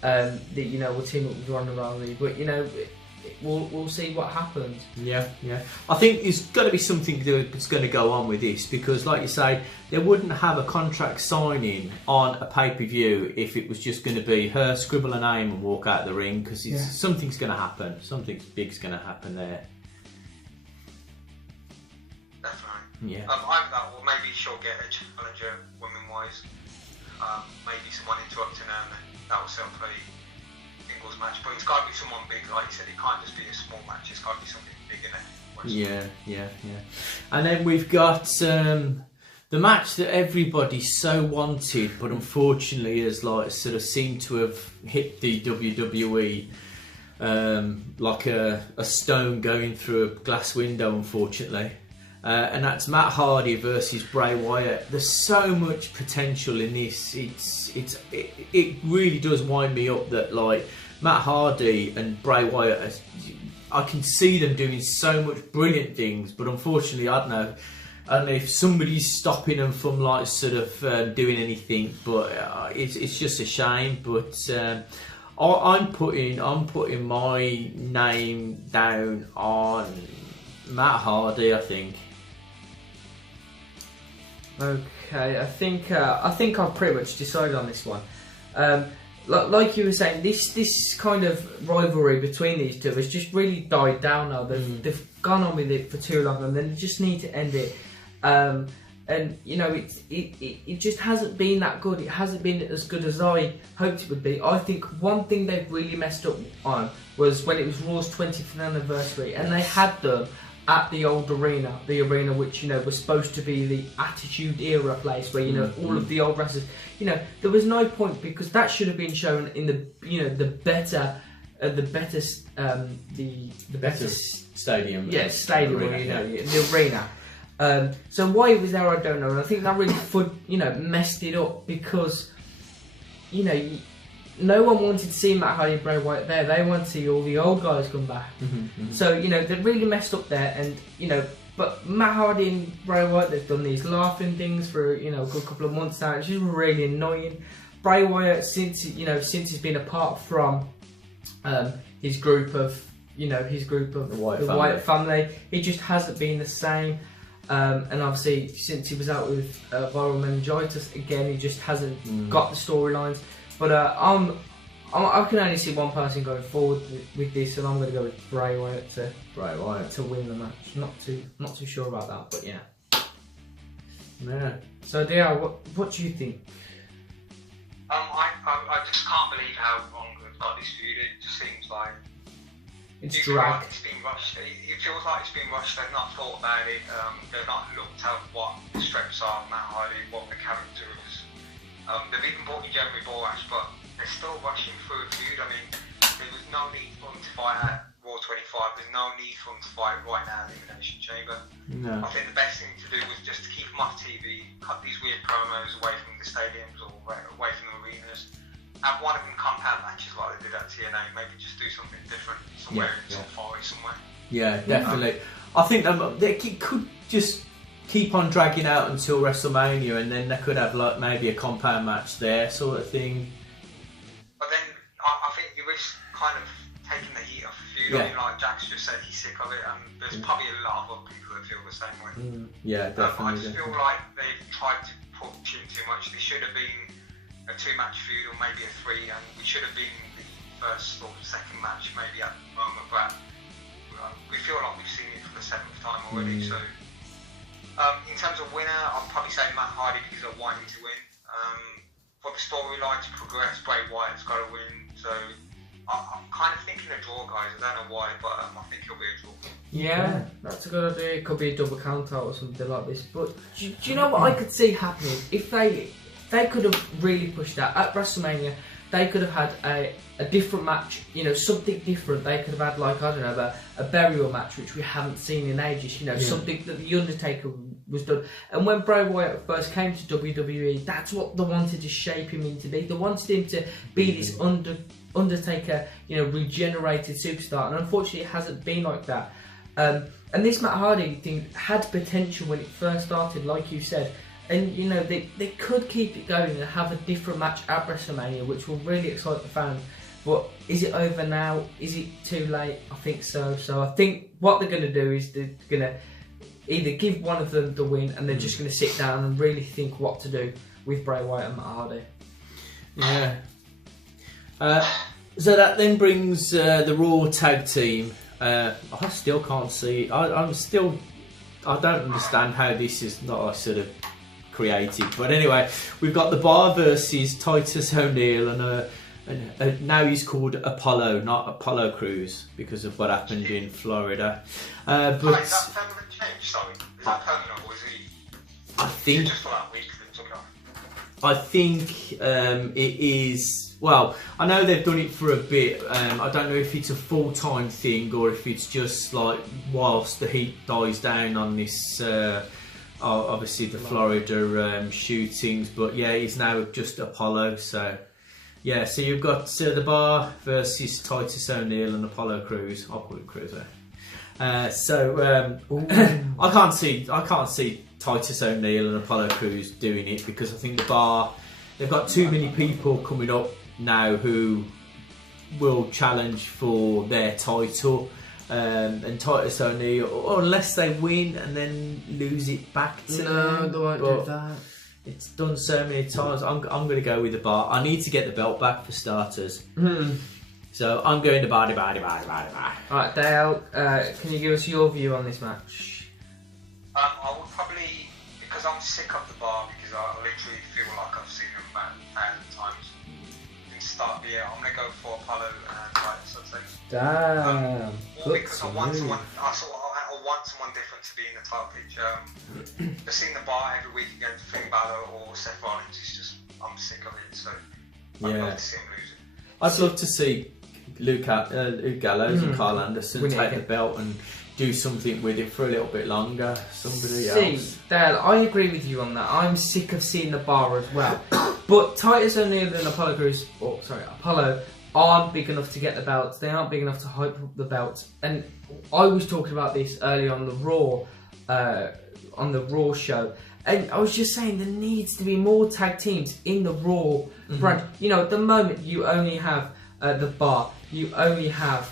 that will team up with Ronda Rousey. But we'll see what happens. Yeah. I think there's got to be something that's going to go on with this, because, like you say, they wouldn't have a contract signing on a pay-per-view if it was just going to be her scribble a name and walk out of the ring, because something's going to happen. Something big's going to happen there. Definitely. Yeah. I thought, well, maybe she'll get a challenger women-wise. Maybe someone interrupting her, and that will set up a single singles match, but it's got to be someone big. Like you said, it can't just be a small match. It's got to be something big in it. Yeah. And then we've got the match that everybody so wanted, but unfortunately has like sort of seemed to have hit the WWE like a stone going through a glass window, unfortunately. And that's Matt Hardy versus Bray Wyatt. There's so much potential in this. It really does wind me up that like Matt Hardy and Bray Wyatt, I can see them doing so much brilliant things, but unfortunately I don't know if somebody's stopping them from like sort of doing anything. But it's just a shame. But I'm putting my name down on Matt Hardy, I think. Okay, I think I've pretty much decided on this one. Like you were saying, this kind of rivalry between these two has just really died down now. They've gone on with it for too long, and they just need to end it. And you know, it just hasn't been that good. It hasn't been as good as I hoped it would be. I think one thing they've really messed up on was when it was Raw's 20th anniversary, and they had them at the old arena, the arena which, you know, was supposed to be the Attitude Era place where, you know, all of the old wrestlers, you know, there was no point, because that should have been shown in the, you know, the better stadium. Yeah, stadium, arena, you know, the arena. So why it was there, I don't know. And I think that really, messed it up, because, you know, no one wanted to see Matt Hardy and Bray Wyatt there. They want to see all the old guys come back. So, you know, they really messed up there. And, you know, but Matt Hardy and Bray Wyatt, they've done these laughing things for, you know, a good couple of months now. It's just really annoying. Bray Wyatt, since he's been apart from his group of the Wyatt family, he just hasn't been the same. And obviously, since he was out with viral meningitis, again, he just hasn't got the storylines. But I can only see one person going forward with this, and I'm going to go with Bray Wyatt to win the match. Not too sure about that, but yeah. Yeah. So, Dia, what do you think? I just can't believe how long they've got this feud. It just seems like it's dragged. It's been rushed. It feels like it's been rushed. They've not thought about it. They've not looked at what the strengths are of Matt Hardy, what the character is. They've even brought in Jeremy Borash, but they're still rushing through a feud. I mean, there was no need for them to fight at Raw 25. There's no need for them to fight right now in the Elimination Chamber. No. I think the best thing to do was just to keep them off TV, cut these weird promos away from the stadiums or away from the arenas. Have one of them compound matches like they did at TNA. Maybe just do something different somewhere in some forest somewhere. Yeah, definitely. I think they could just keep on dragging out until WrestleMania, and then they could have like maybe a compound match there, sort of thing. But then I think you risk kind of taking the heat off the feud. I mean, like Jack's just said, he's sick of it, and there's probably a lot of other people that feel the same way. Yeah, definitely. I just feel like they've tried to push in too much. They should have been a 2-match feud, or maybe a 3, and we should have been the first or second match maybe at the moment, but we feel like we've seen it for the 7th time already. So in terms of winner, I'll probably say Matt Hardy, because I want him to win. For the storyline to progress, Bray Wyatt's got to win. So I'm kind of thinking a draw, guys. I don't know why, but I think it'll be a draw. Yeah, that's a good idea. It could be a double count out or something like this. But do you know what I could see happening? If they could have really pushed that at WrestleMania, they could have had a different match, you know, something different. They could have had, like, I don't know, a burial match, which we haven't seen in ages, you know, something that The Undertaker was done. And when Bray Wyatt first came to WWE, that's what they wanted to shape him into be. They wanted him to be this Undertaker, you know, regenerated superstar. And unfortunately, it hasn't been like that. And this Matt Hardy thing had potential when it first started, like you said. And, you know, they could keep it going and have a different match at WrestleMania, which will really excite the fans. But is it over now? Is it too late? I think so. So I think what they're going to do is they're going to either give one of them the win, and they're just going to sit down and really think what to do with Bray Wyatt and Matt Hardy. Yeah. So that then brings the Raw tag team. I still can't see. I don't understand how this is not a sort of creative. But anyway, we've got the Bar versus Titus O'Neil and And now he's called Apollo, not Apollo Crews, because of what happened in Florida. But is that permanent change? Sorry, is that permanent, or is he? I think just for that week and took it off? I think it is. Well, I know they've done it for a bit. I don't know if it's a full-time thing or if it's just like whilst the heat dies down on this. Obviously the Florida shootings, but yeah, he's now just Apollo. So. Yeah, so you've got the Bar versus Titus O'Neil and Apollo Crews. I'll call it Crews there. I can't see Titus O'Neil and Apollo Crews doing it because I think the Bar, they've got too many people coming up now who will challenge for their title. And Titus O'Neil, or unless they win and then lose it back to them. They won't do that. It's done so many times. I'm going to go with the Bar. I need to get the belt back for starters. So I'm going to Bar. Alright, Dale, can you give us your view on this match? I would probably, because I'm sick of the Bar, because I literally feel like I've seen him about 1,000 times in the start of the year. I'm going to go for Apollo and Titus, I'd say. Damn. Because I want someone different to be in the title picture. Just seeing the Bar every week against Finn Balor or Seth Rollins is just, I'm sick of it. So I'd love to see him lose it. I'd love to see Luke Gallows and Carl Anderson take the belt and do something with it for a little bit longer. Somebody else. Dale, I agree with you on that. I'm sick of seeing the Bar as well. But Titus O'Neil and Apollo aren't big enough to get the belts. They aren't big enough to hype up the belts. And I was talking about this earlier on the Raw show. And I was just saying there needs to be more tag teams in the Raw brand. You know, at the moment you only have the Bar. You only have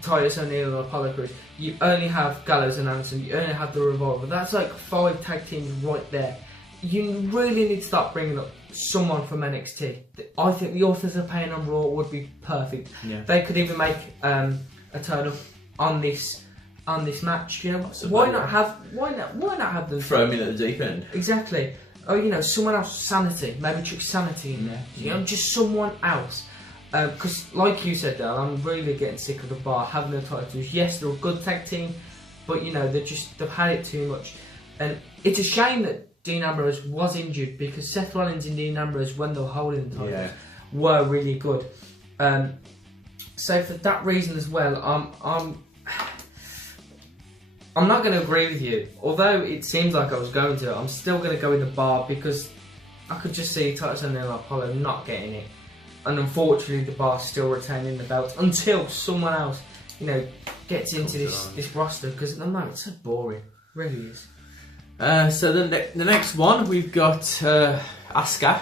Titus O'Neil and Apollo Crews. You only have Gallows and Anderson. You only have the Revolver. That's like 5 tag teams right there. You really need to start bringing up someone from NXT. I think the Authors of Pain on Raw would be perfect. Yeah. They could even make a turn up on this match. You know, why not have them throw me at the deep end? Exactly. Oh, you know, someone else. Sanity. Maybe trick Sanity in there. You know, just someone else. Because, like you said, Dale, I'm really getting sick of the Bar having the titles. Yes, they're a good tag team, but you know they've had it too much, and it's a shame that Dean Ambrose was injured because Seth Rollins and Dean Ambrose, when they were holding the titles, were really good. So for that reason as well, I'm not going to agree with you. Although it seems like I was going to, I'm still going to go with the Bar because I could just see Titus O'Neil and Apollo not getting it. And unfortunately the Bar still retaining the belt until someone else, you know, gets into this roster, because at the moment it's so boring. It really is. So the next one we've got Asuka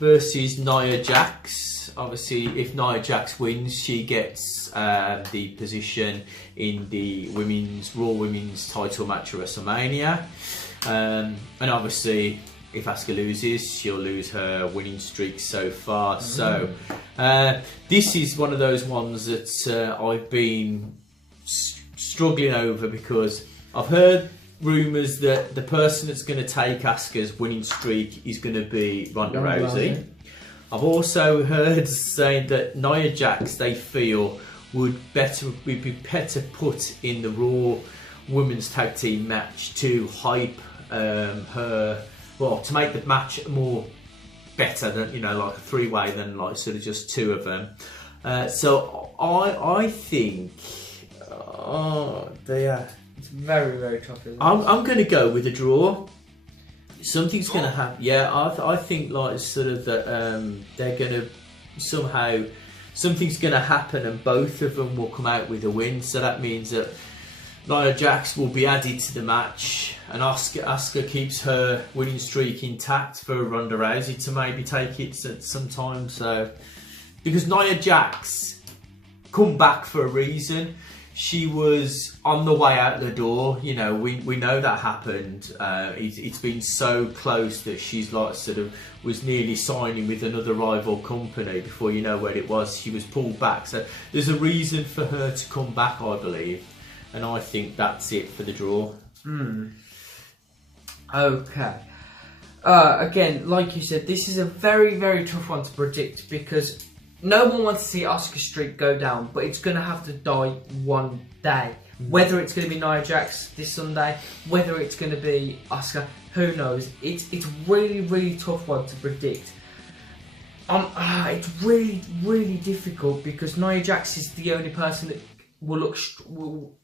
versus Nia Jax. Obviously, if Nia Jax wins, she gets the position in the Raw Women's title match at WrestleMania. And obviously, if Asuka loses, she'll lose her winning streak so far. So this is one of those ones that I've been struggling over, because I've heard rumours that the person that's going to take Asuka's winning streak is going to be Ronda Rousey. I've also heard saying that Nia Jax, they feel, would be better put in the Raw Women's Tag Team match to hype her, well, to make the match more better than, you know, like a 3-way than like sort of just 2 of them. So I think, it's very, very tough. I'm going to go with a draw. Something's going to happen. Yeah, I think like sort of that they're going to somehow, something's going to happen and both of them will come out with a win. So that means that Nia Jax will be added to the match, and Asuka keeps her winning streak intact for Ronda Rousey to maybe take it at some time. So, because Nia Jax come back for a reason. She was on the way out the door. You know, we know that happened. It's been so close that she's like sort of was nearly signing with another rival company before you know where it was. She was pulled back. So there's a reason for her to come back, I believe. And I think that's it for the draw. Okay. Again, like you said, this is a very, very tough one to predict because no one wants to see Asuka's streak go down, but it's going to have to die one day. Whether it's going to be Nia Jax this Sunday, whether it's going to be Asuka, who knows? It's really, really tough one to predict. It's really, really difficult because Nia Jax is the only person that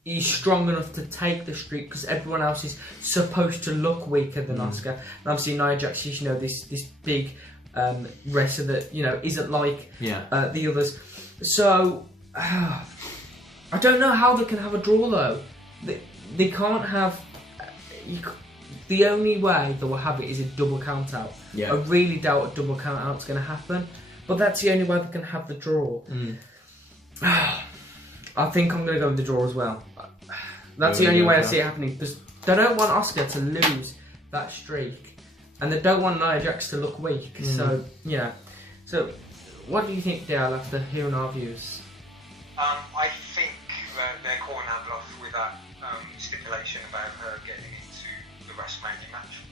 is strong enough to take the streak because everyone else is supposed to look weaker than Asuka. And obviously Nia Jax is, this big wrestler that, isn't like the others. So, I don't know how they can have a draw though. They can't have... The only way they will have it is a double count out. I really doubt a double count out's going to happen. But that's the only way they can have the draw. I think I'm going to go with the draw as well. That's the only way I see it happening. Because they don't want Asuka to lose that streak. And they don't want Nia Jax to look weak. So, So, what do you think, Dale, after hearing our views? I think that they're calling our bluff with that stipulation about her getting into the WrestleMania match.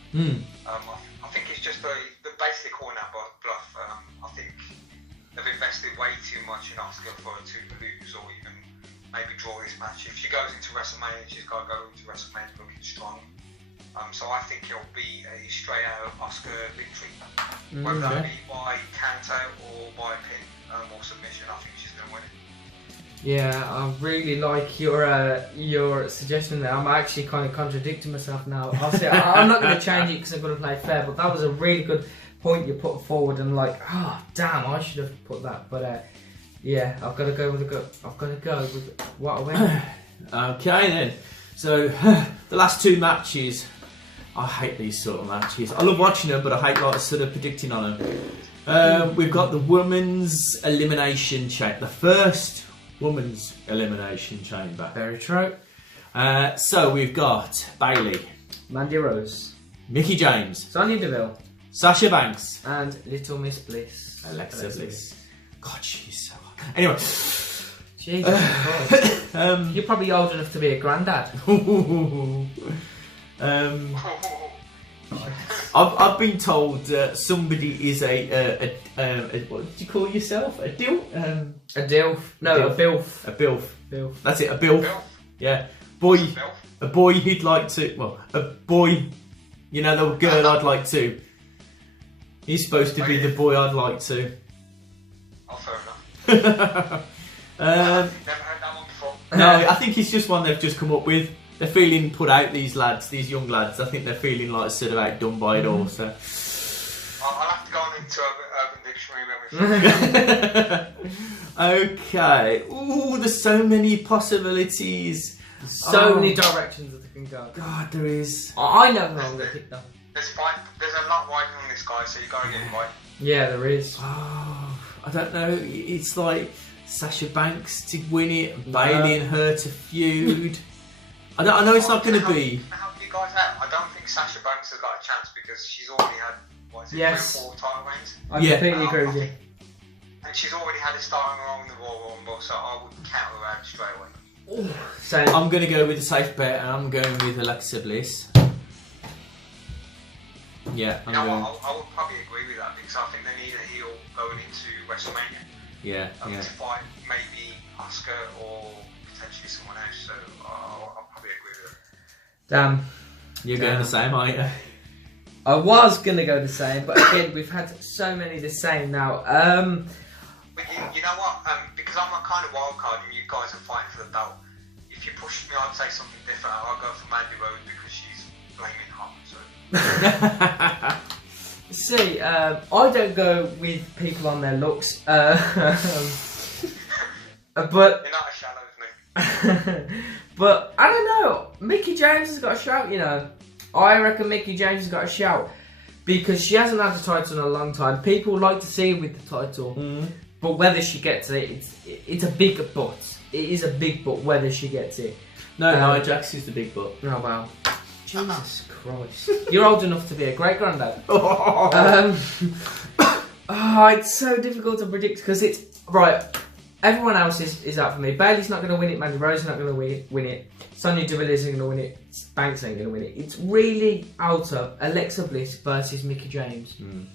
I think it's just basically calling our bluff. I think they've invested way too much in Asuka for her to lose or even maybe draw this match. If she goes into WrestleMania, she's got to go into WrestleMania looking strong. So I think it'll be a straight out Asuka victory. Whether that be by count out or by pin or submission, I think she's going to win it. Yeah, I really like your suggestion there. I'm actually kind of contradicting myself now. Obviously, I'm not going to change it because I'm going to play fair, but that was a really good point you put forward, and damn, I should have put that. But yeah, I've got to go with what I went. Okay then. So the last two matches, I hate these sort of matches. I love watching them, but I hate sort of predicting on them. We've got the women's elimination chamber, the first women's elimination chamber. Very true. So we've got Bayley, Mandy Rose, Mickie James, Sonya Deville, Sasha Banks, and Little Miss Bliss. Alexa Bliss. God, she's so hot. Anyway. Jesus Christ. You're probably old enough to be a granddad. I've been told somebody is a what did you call yourself? A dilf? A dilf? No, a bilf. A bilf. Bilf. That's it, a bilf. Yeah. Boy. A boy he'd like to. Well, a boy. The girl I'd like to. He's supposed to be the boy I'd like to. Oh, fair enough. Never heard that one before. No, I think it's just one they've just come up with. They're feeling put out, these young lads. I think they're feeling like sort of outdone by it all. So I'll have to go on into Urban Dictionary. Okay. Ooh, there's so many possibilities. So many directions that they can go. God, there is. I know who I'm going to pick though. There's a lot riding on this guy, so you got to get him right. Yeah, there is. Oh, I don't know. It's like Sasha Banks to win it, and Bayley and her to feud. I know it's not going to be. Can I help you guys out? I don't think Sasha Banks has got a chance because she's already had 3 or 4 title reigns. I completely agree with you. And she's already had it starting her own in the Royal Rumble, so I would count her out straight away. So I'm going to go with the safe bet, and I'm going with Alexa Bliss. Yeah, I would probably agree with that because I think they need a heel going into WrestleMania. Yeah, to fight maybe Asuka or potentially someone else. So I'll probably agree with it. Damn. You're going the same, aren't you? I was going to go the same, but again, we've had so many the same now. But you know what? Because I'm a kind of wild card and you guys are fighting for the belt, if you push me, I'd say something different. I'll go for Mandy Rose because she's flaming hot. So. See, I don't go with people on their looks, but you're not as shallow as me. But I don't know. Mickie James has got a shout, I reckon Mickie James has got a shout because she hasn't had the title in a long time. People like to see her with the title, but whether she gets it, it's a big but. It is a big but whether she gets it. No, Nia Jax is the big but. Oh wow. Jesus Christ. You're old enough to be a great granddad. It's so difficult to predict because it's... Right, everyone else is out for me. Bayley's not going to win it. Mandy Rose is not going to win it. Sonya Deville isn't going to win it. Banks ain't going to win it. It's really out of Alexa Bliss versus Mickie James. And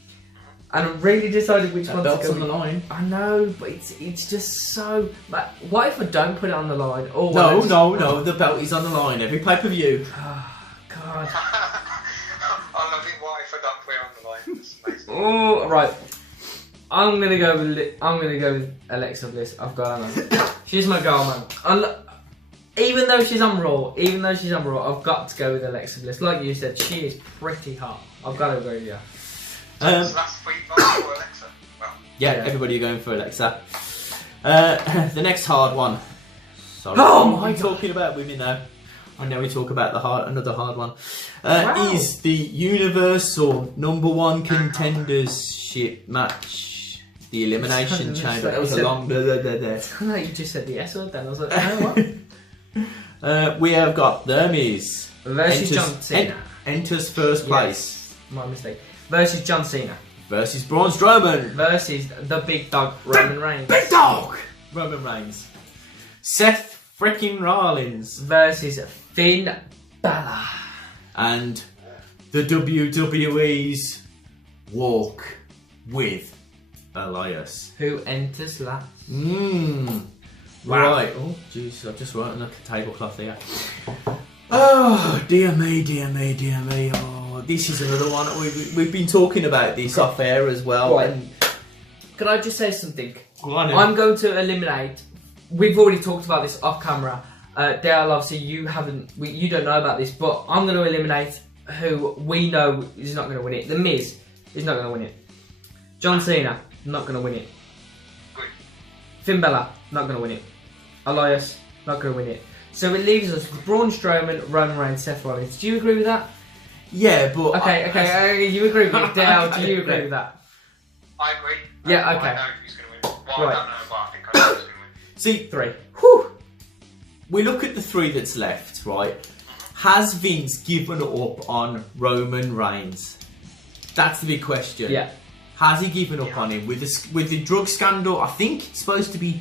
I'm really decided which one to go on the line. I know, but it's just so. Like, what if I don't put it on the line? Or No. The belt is on the line every pay-per-view. Oh, God. I love it. What if I don't put it on the line? That's amazing. Oh, right. I'm gonna go with Alexa Bliss. I've got her. She's my girl, man. Even though she's on Raw, I've got to go with Alexa Bliss. Like you said, she is pretty hot. I've got to agree with you. So that's 3 votes for Alexa. Well, yeah, everybody going for Alexa. The next hard one. Sorry, I'm talking about women now. I know we talk about another hard one. Is the Universal #1 contendership match. The Elimination Chamber. That was a long blah. No, you just said the S word then. I was like, no, what? We have got The Miz versus John Cena. Enters first place. My mistake. Versus John Cena. Versus Braun Strowman. Versus the big dog Roman Reigns. Big dog Roman Reigns. Seth freaking Rollins. Versus Finn Balor. And the WWE's Walk with Elias. Who enters last? Wow. Right. Oh, jeez, I've just written a tablecloth here. Oh, dear me. Oh, this is another one. We've been talking about this off air as well. Right. Can I just say something? I'm going to eliminate. We've already talked about this off camera. Dale, obviously you don't know about this, but I'm going to eliminate who we know is not going to win it. The Miz is not going to win it. John Cena, not going to win it. Good. Finn Balor, not going to win it. Elias, not going to win it. So it leaves us with Braun Strowman, Roman Reigns, Seth Rollins. Do you agree with that? Yeah, but... Okay, you agree with it. Dale, do you agree with that? I agree. Yeah, okay. I know who's going to win. Well, Right. I don't know, but I think I know who's going to win. See, 3. whew, we look at the 3 that's left, right? Has Vince given up on Roman Reigns? That's the big question. Yeah. Has he given up on him with the drug scandal? I think he's supposed to be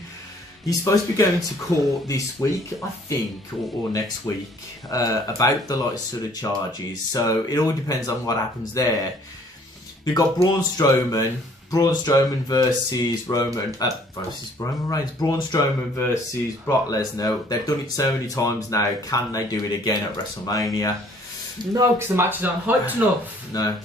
going to court this week, I think, or next week, about the sort of charges. So it all depends on what happens there. We've got Braun Strowman versus Roman Reigns. Braun Strowman versus Brock Lesnar. They've done it so many times now. Can they do it again at WrestleMania? No, because the matches aren't hyped enough. No.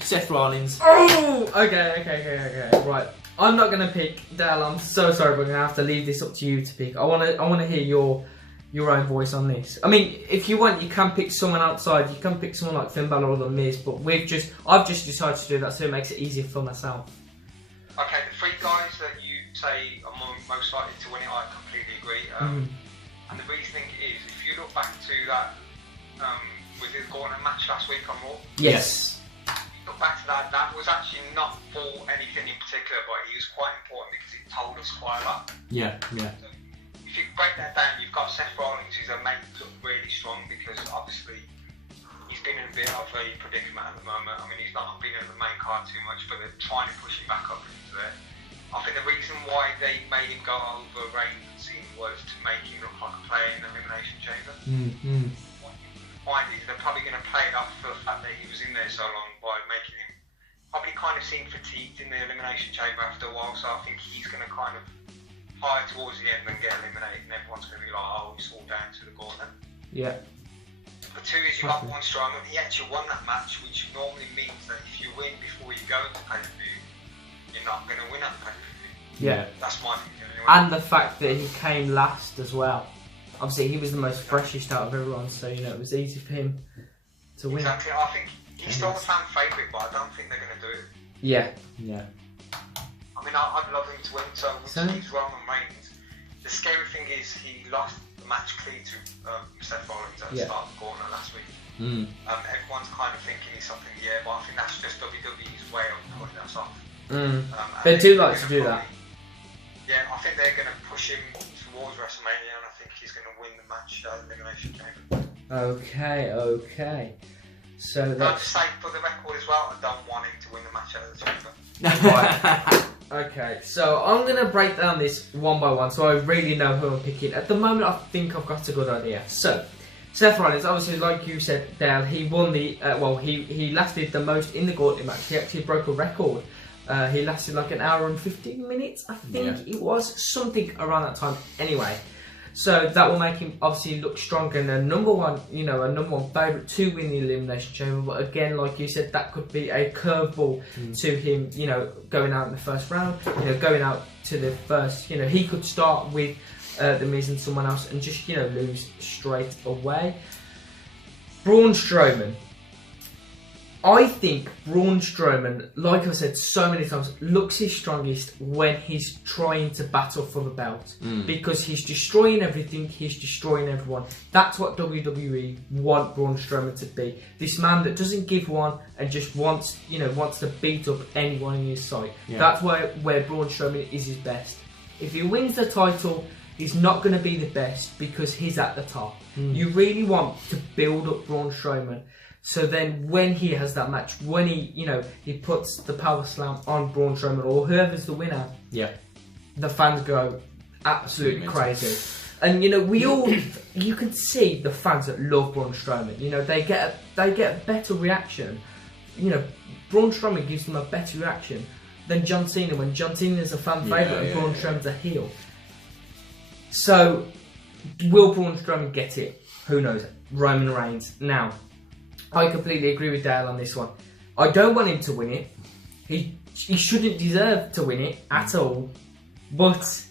Seth Rollins. Oh, okay. Right. I'm not gonna pick Dale. I'm so sorry, but I'm gonna have to leave this up to you to pick. I wanna hear your own voice on this. I mean, if you want, you can pick someone outside. You can pick someone like Finn Balor or The Miz, but I've just decided to do that, so it makes it easier for myself. Okay, the 3 guys that you say are most likely to win it, I completely agree. And the reasoning is, if you look back to that, was it the Gauntlet match last week on Raw? Yes. Look back to that was actually not for anything in particular, but it was quite important because it told us quite a lot. Yeah. So if you break that down, you've got Seth Rollins, who's made look really strong because obviously he's been in a bit of a predicament at the moment. I mean, he's not been in the main card too much, but they're trying to push him back up into there. I think the reason why they made him go over Reigns and Cena was to make him look like a player in the Elimination Chamber. Point is, they're probably going to play it off for the fact that he was in there so long by making him probably kind of seem fatigued in the Elimination Chamber after a while. So I think he's going to kind of high towards the end and get eliminated, and everyone's going to be like, oh, it's all down to the Gauntlet. Yeah. The 2 is you got Braun Strowman. He actually won that match, which normally means that if you win before you go into pay-per-view, you're not going to win at pay-per-view. Yeah. That's my thinking anyway. And the fact that he came last as well. Obviously, he was the most freshest out of everyone, so it was easy for him to win. Exactly. I think he's still the fan favourite, but I don't think they're going to do it. Yeah. I mean, I'd love him to win, so he's Roman Reigns. The scary thing is he lost the match clear to Seth Rollins at the start of the Gauntlet last week. Everyone's kind of thinking he's something, but I think that's just WWE's way of putting us off. They do like to do that. Yeah, I think they're going to push him towards WrestleMania, and I think he's going to win the match at Elimination Chamber. Okay. So I'll that's... just say, for the record as well, I don't want him to win the match at the Chamber. Right. Okay, so I'm going to break down this one by one so I really know who I'm picking. At the moment, I think I've got a good idea. So, Seth Rollins, obviously, like you said, Dale, he won the, he lasted the most in the Gauntlet match. He actually broke a record. He lasted like an hour and 15 minutes, I think it was, something around that time. Anyway, so that will make him obviously look stronger and a number one favourite to win the Elimination Chamber. But again, like you said, that could be a curveball to him, going out in the first round, going out to the first, he could start with The Miz and someone else and just, lose straight away. Braun Strowman. I think Braun Strowman, like I said so many times, looks his strongest when he's trying to battle for the belt. Because he's destroying everything, he's destroying everyone. That's what WWE want Braun Strowman to be. This man that doesn't give one and just wants to beat up anyone in his sight. Yeah. That's where Braun Strowman is his best. If he wins the title, he's not going to be the best because he's at the top. You really want to build up Braun Strowman. So then when he has that match, when he puts the power slam on Braun Strowman or whoever's the winner, the fans go absolutely crazy. And you can see the fans that love Braun Strowman. They get a better reaction. Braun Strowman gives them a better reaction than John Cena when John Cena is a fan favourite and Braun Strowman's a heel. So will Braun Strowman get it? Who knows? Roman Reigns. Now, I completely agree with Dale on this one. I don't want him to win it. He shouldn't deserve to win it at all. But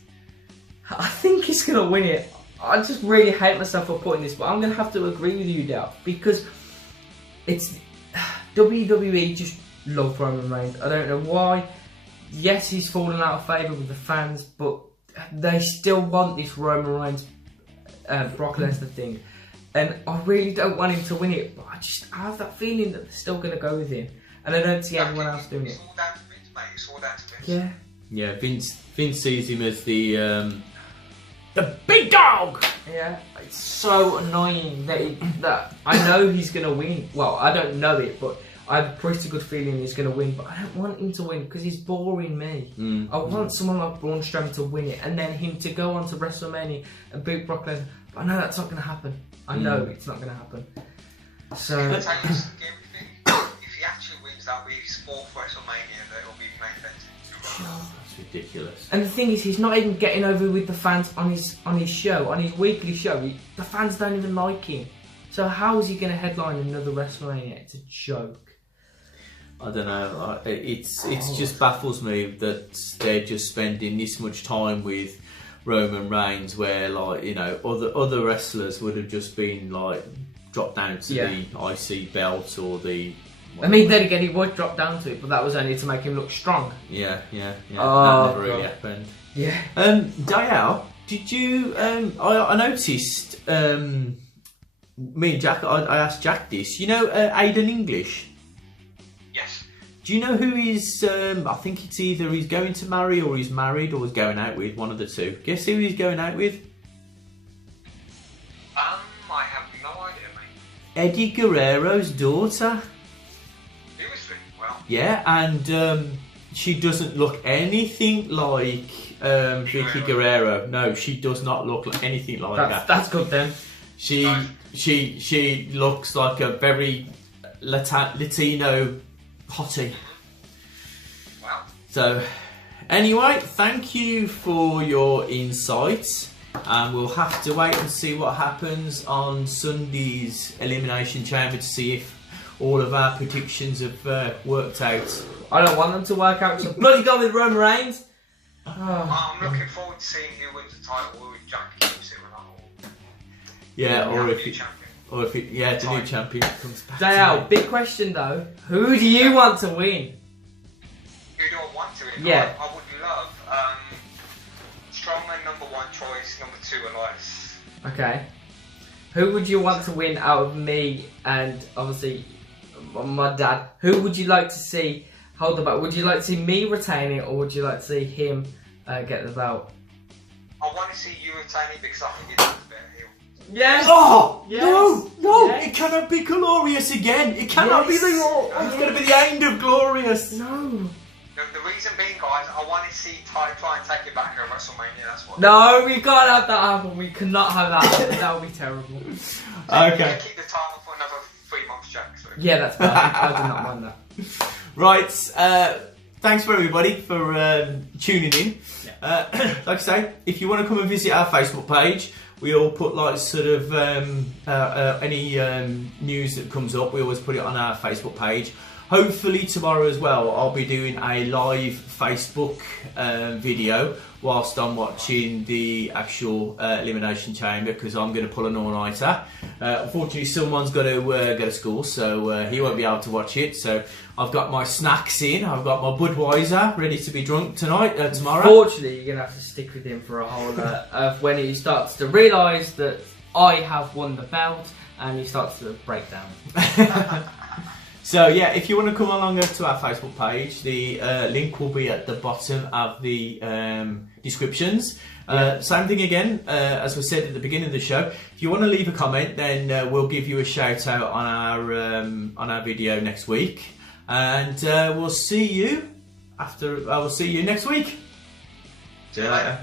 I think he's going to win it. I just really hate myself for putting this, but I'm going to have to agree with you, Dale, because it's WWE just love Roman Reigns. I don't know why. Yes, he's fallen out of favour with the fans, but they still want this Roman Reigns Brock Lesnar thing. And I really don't want him to win it, but I have that feeling that they're still going to go with him. And I don't see everyone else doing it. It's all down to Vince, mate. It's all down to Vince. Yeah, Vince sees him as the big dog! Yeah, it's so annoying that I know he's going to win. Well, I don't know it, but I have a pretty good feeling he's going to win. But I don't want him to win because he's boring me. I want someone like Braun Strowman to win it and then him to go on to WrestleMania and beat Brock Lesnar. But I know that's not going to happen. I know it's not going to happen. So, if he actually wins, that'll be his fourth WrestleMania that will be main event. That's ridiculous. And the thing is, he's not even getting over with the fans on his show, on his weekly show. The fans don't even like him. So how is he going to headline another WrestleMania? It's a joke. I don't know. It just baffles me that they're just spending this much time with Roman Reigns, where other wrestlers would have just been dropped down to the IC belt or the. I mean, then again, he would drop down to it, but that was only to make him look strong. Yeah. That never really happened. Yeah. Dial, did you? I noticed. Me and Jack. I asked Jack this. Aiden English. Yes. Do you know who he's? I think it's either he's going to marry or he's married or he's going out with. One of the two. Guess who he's going out with? I have no idea, mate. Eddie Guerrero's daughter. Seriously? Well. Yeah, and she doesn't look anything like Vicky Guerrero. No, she does not look like anything like that. That's good then. She looks like a very Latino hottie. Wow. So, anyway, thank you for your insights. And we'll have to wait and see what happens on Sunday's Elimination Chamber to see if all of our predictions have worked out. I don't want them to work out because I've bloody gone with Roman Reigns. I'm looking forward to seeing who wins the title with Jack keeps it or not. Yeah, the new champion comes back. Dale, big question though. Who do you want to win? Who do I want to win? Yeah. I would love Strongman number 1 choice, number 2 Elias. Okay. Who would you want to win out of me and obviously my dad? Who would you like to see hold the belt? Would you like to see me retain it or would you like to see him get the belt? I want to see you retain it because I think it's the better heel. Yes! Oh! Yes. No! Yes. It cannot be Glorious again! It cannot be the... Yes. It's going to be the end of Glorious! No! The reason being, guys, I want to see Ty try and take it back at WrestleMania. That's what. No, we can't have that happen. We cannot have that happen. That would be terrible. Okay. Keep the title for another 3 months, Jack. So. Yeah, that's perfect. I do not mind that. Right. Thanks for everybody for tuning in. Yeah. Like I say, if you want to come and visit our Facebook page, we all put like sort of any news that comes up. We always put it on our Facebook page. Hopefully tomorrow as well, I'll be doing a live Facebook video whilst I'm watching the actual Elimination Chamber, because I'm going to pull an all-nighter. Unfortunately, someone's got to go to school, so he won't be able to watch it. So I've got my snacks in. I've got my Budweiser ready to be drunk tomorrow. Fortunately, you're going to have to stick with him for a whole of when he starts to realise that I have won the belt, and he starts to break down. So yeah, if you want to come along to our Facebook page, the link will be at the bottom of the descriptions. Same thing again, as we said at the beginning of the show. If you want to leave a comment, then we'll give you a shout out on our video next week, and we'll see you next week. See you later.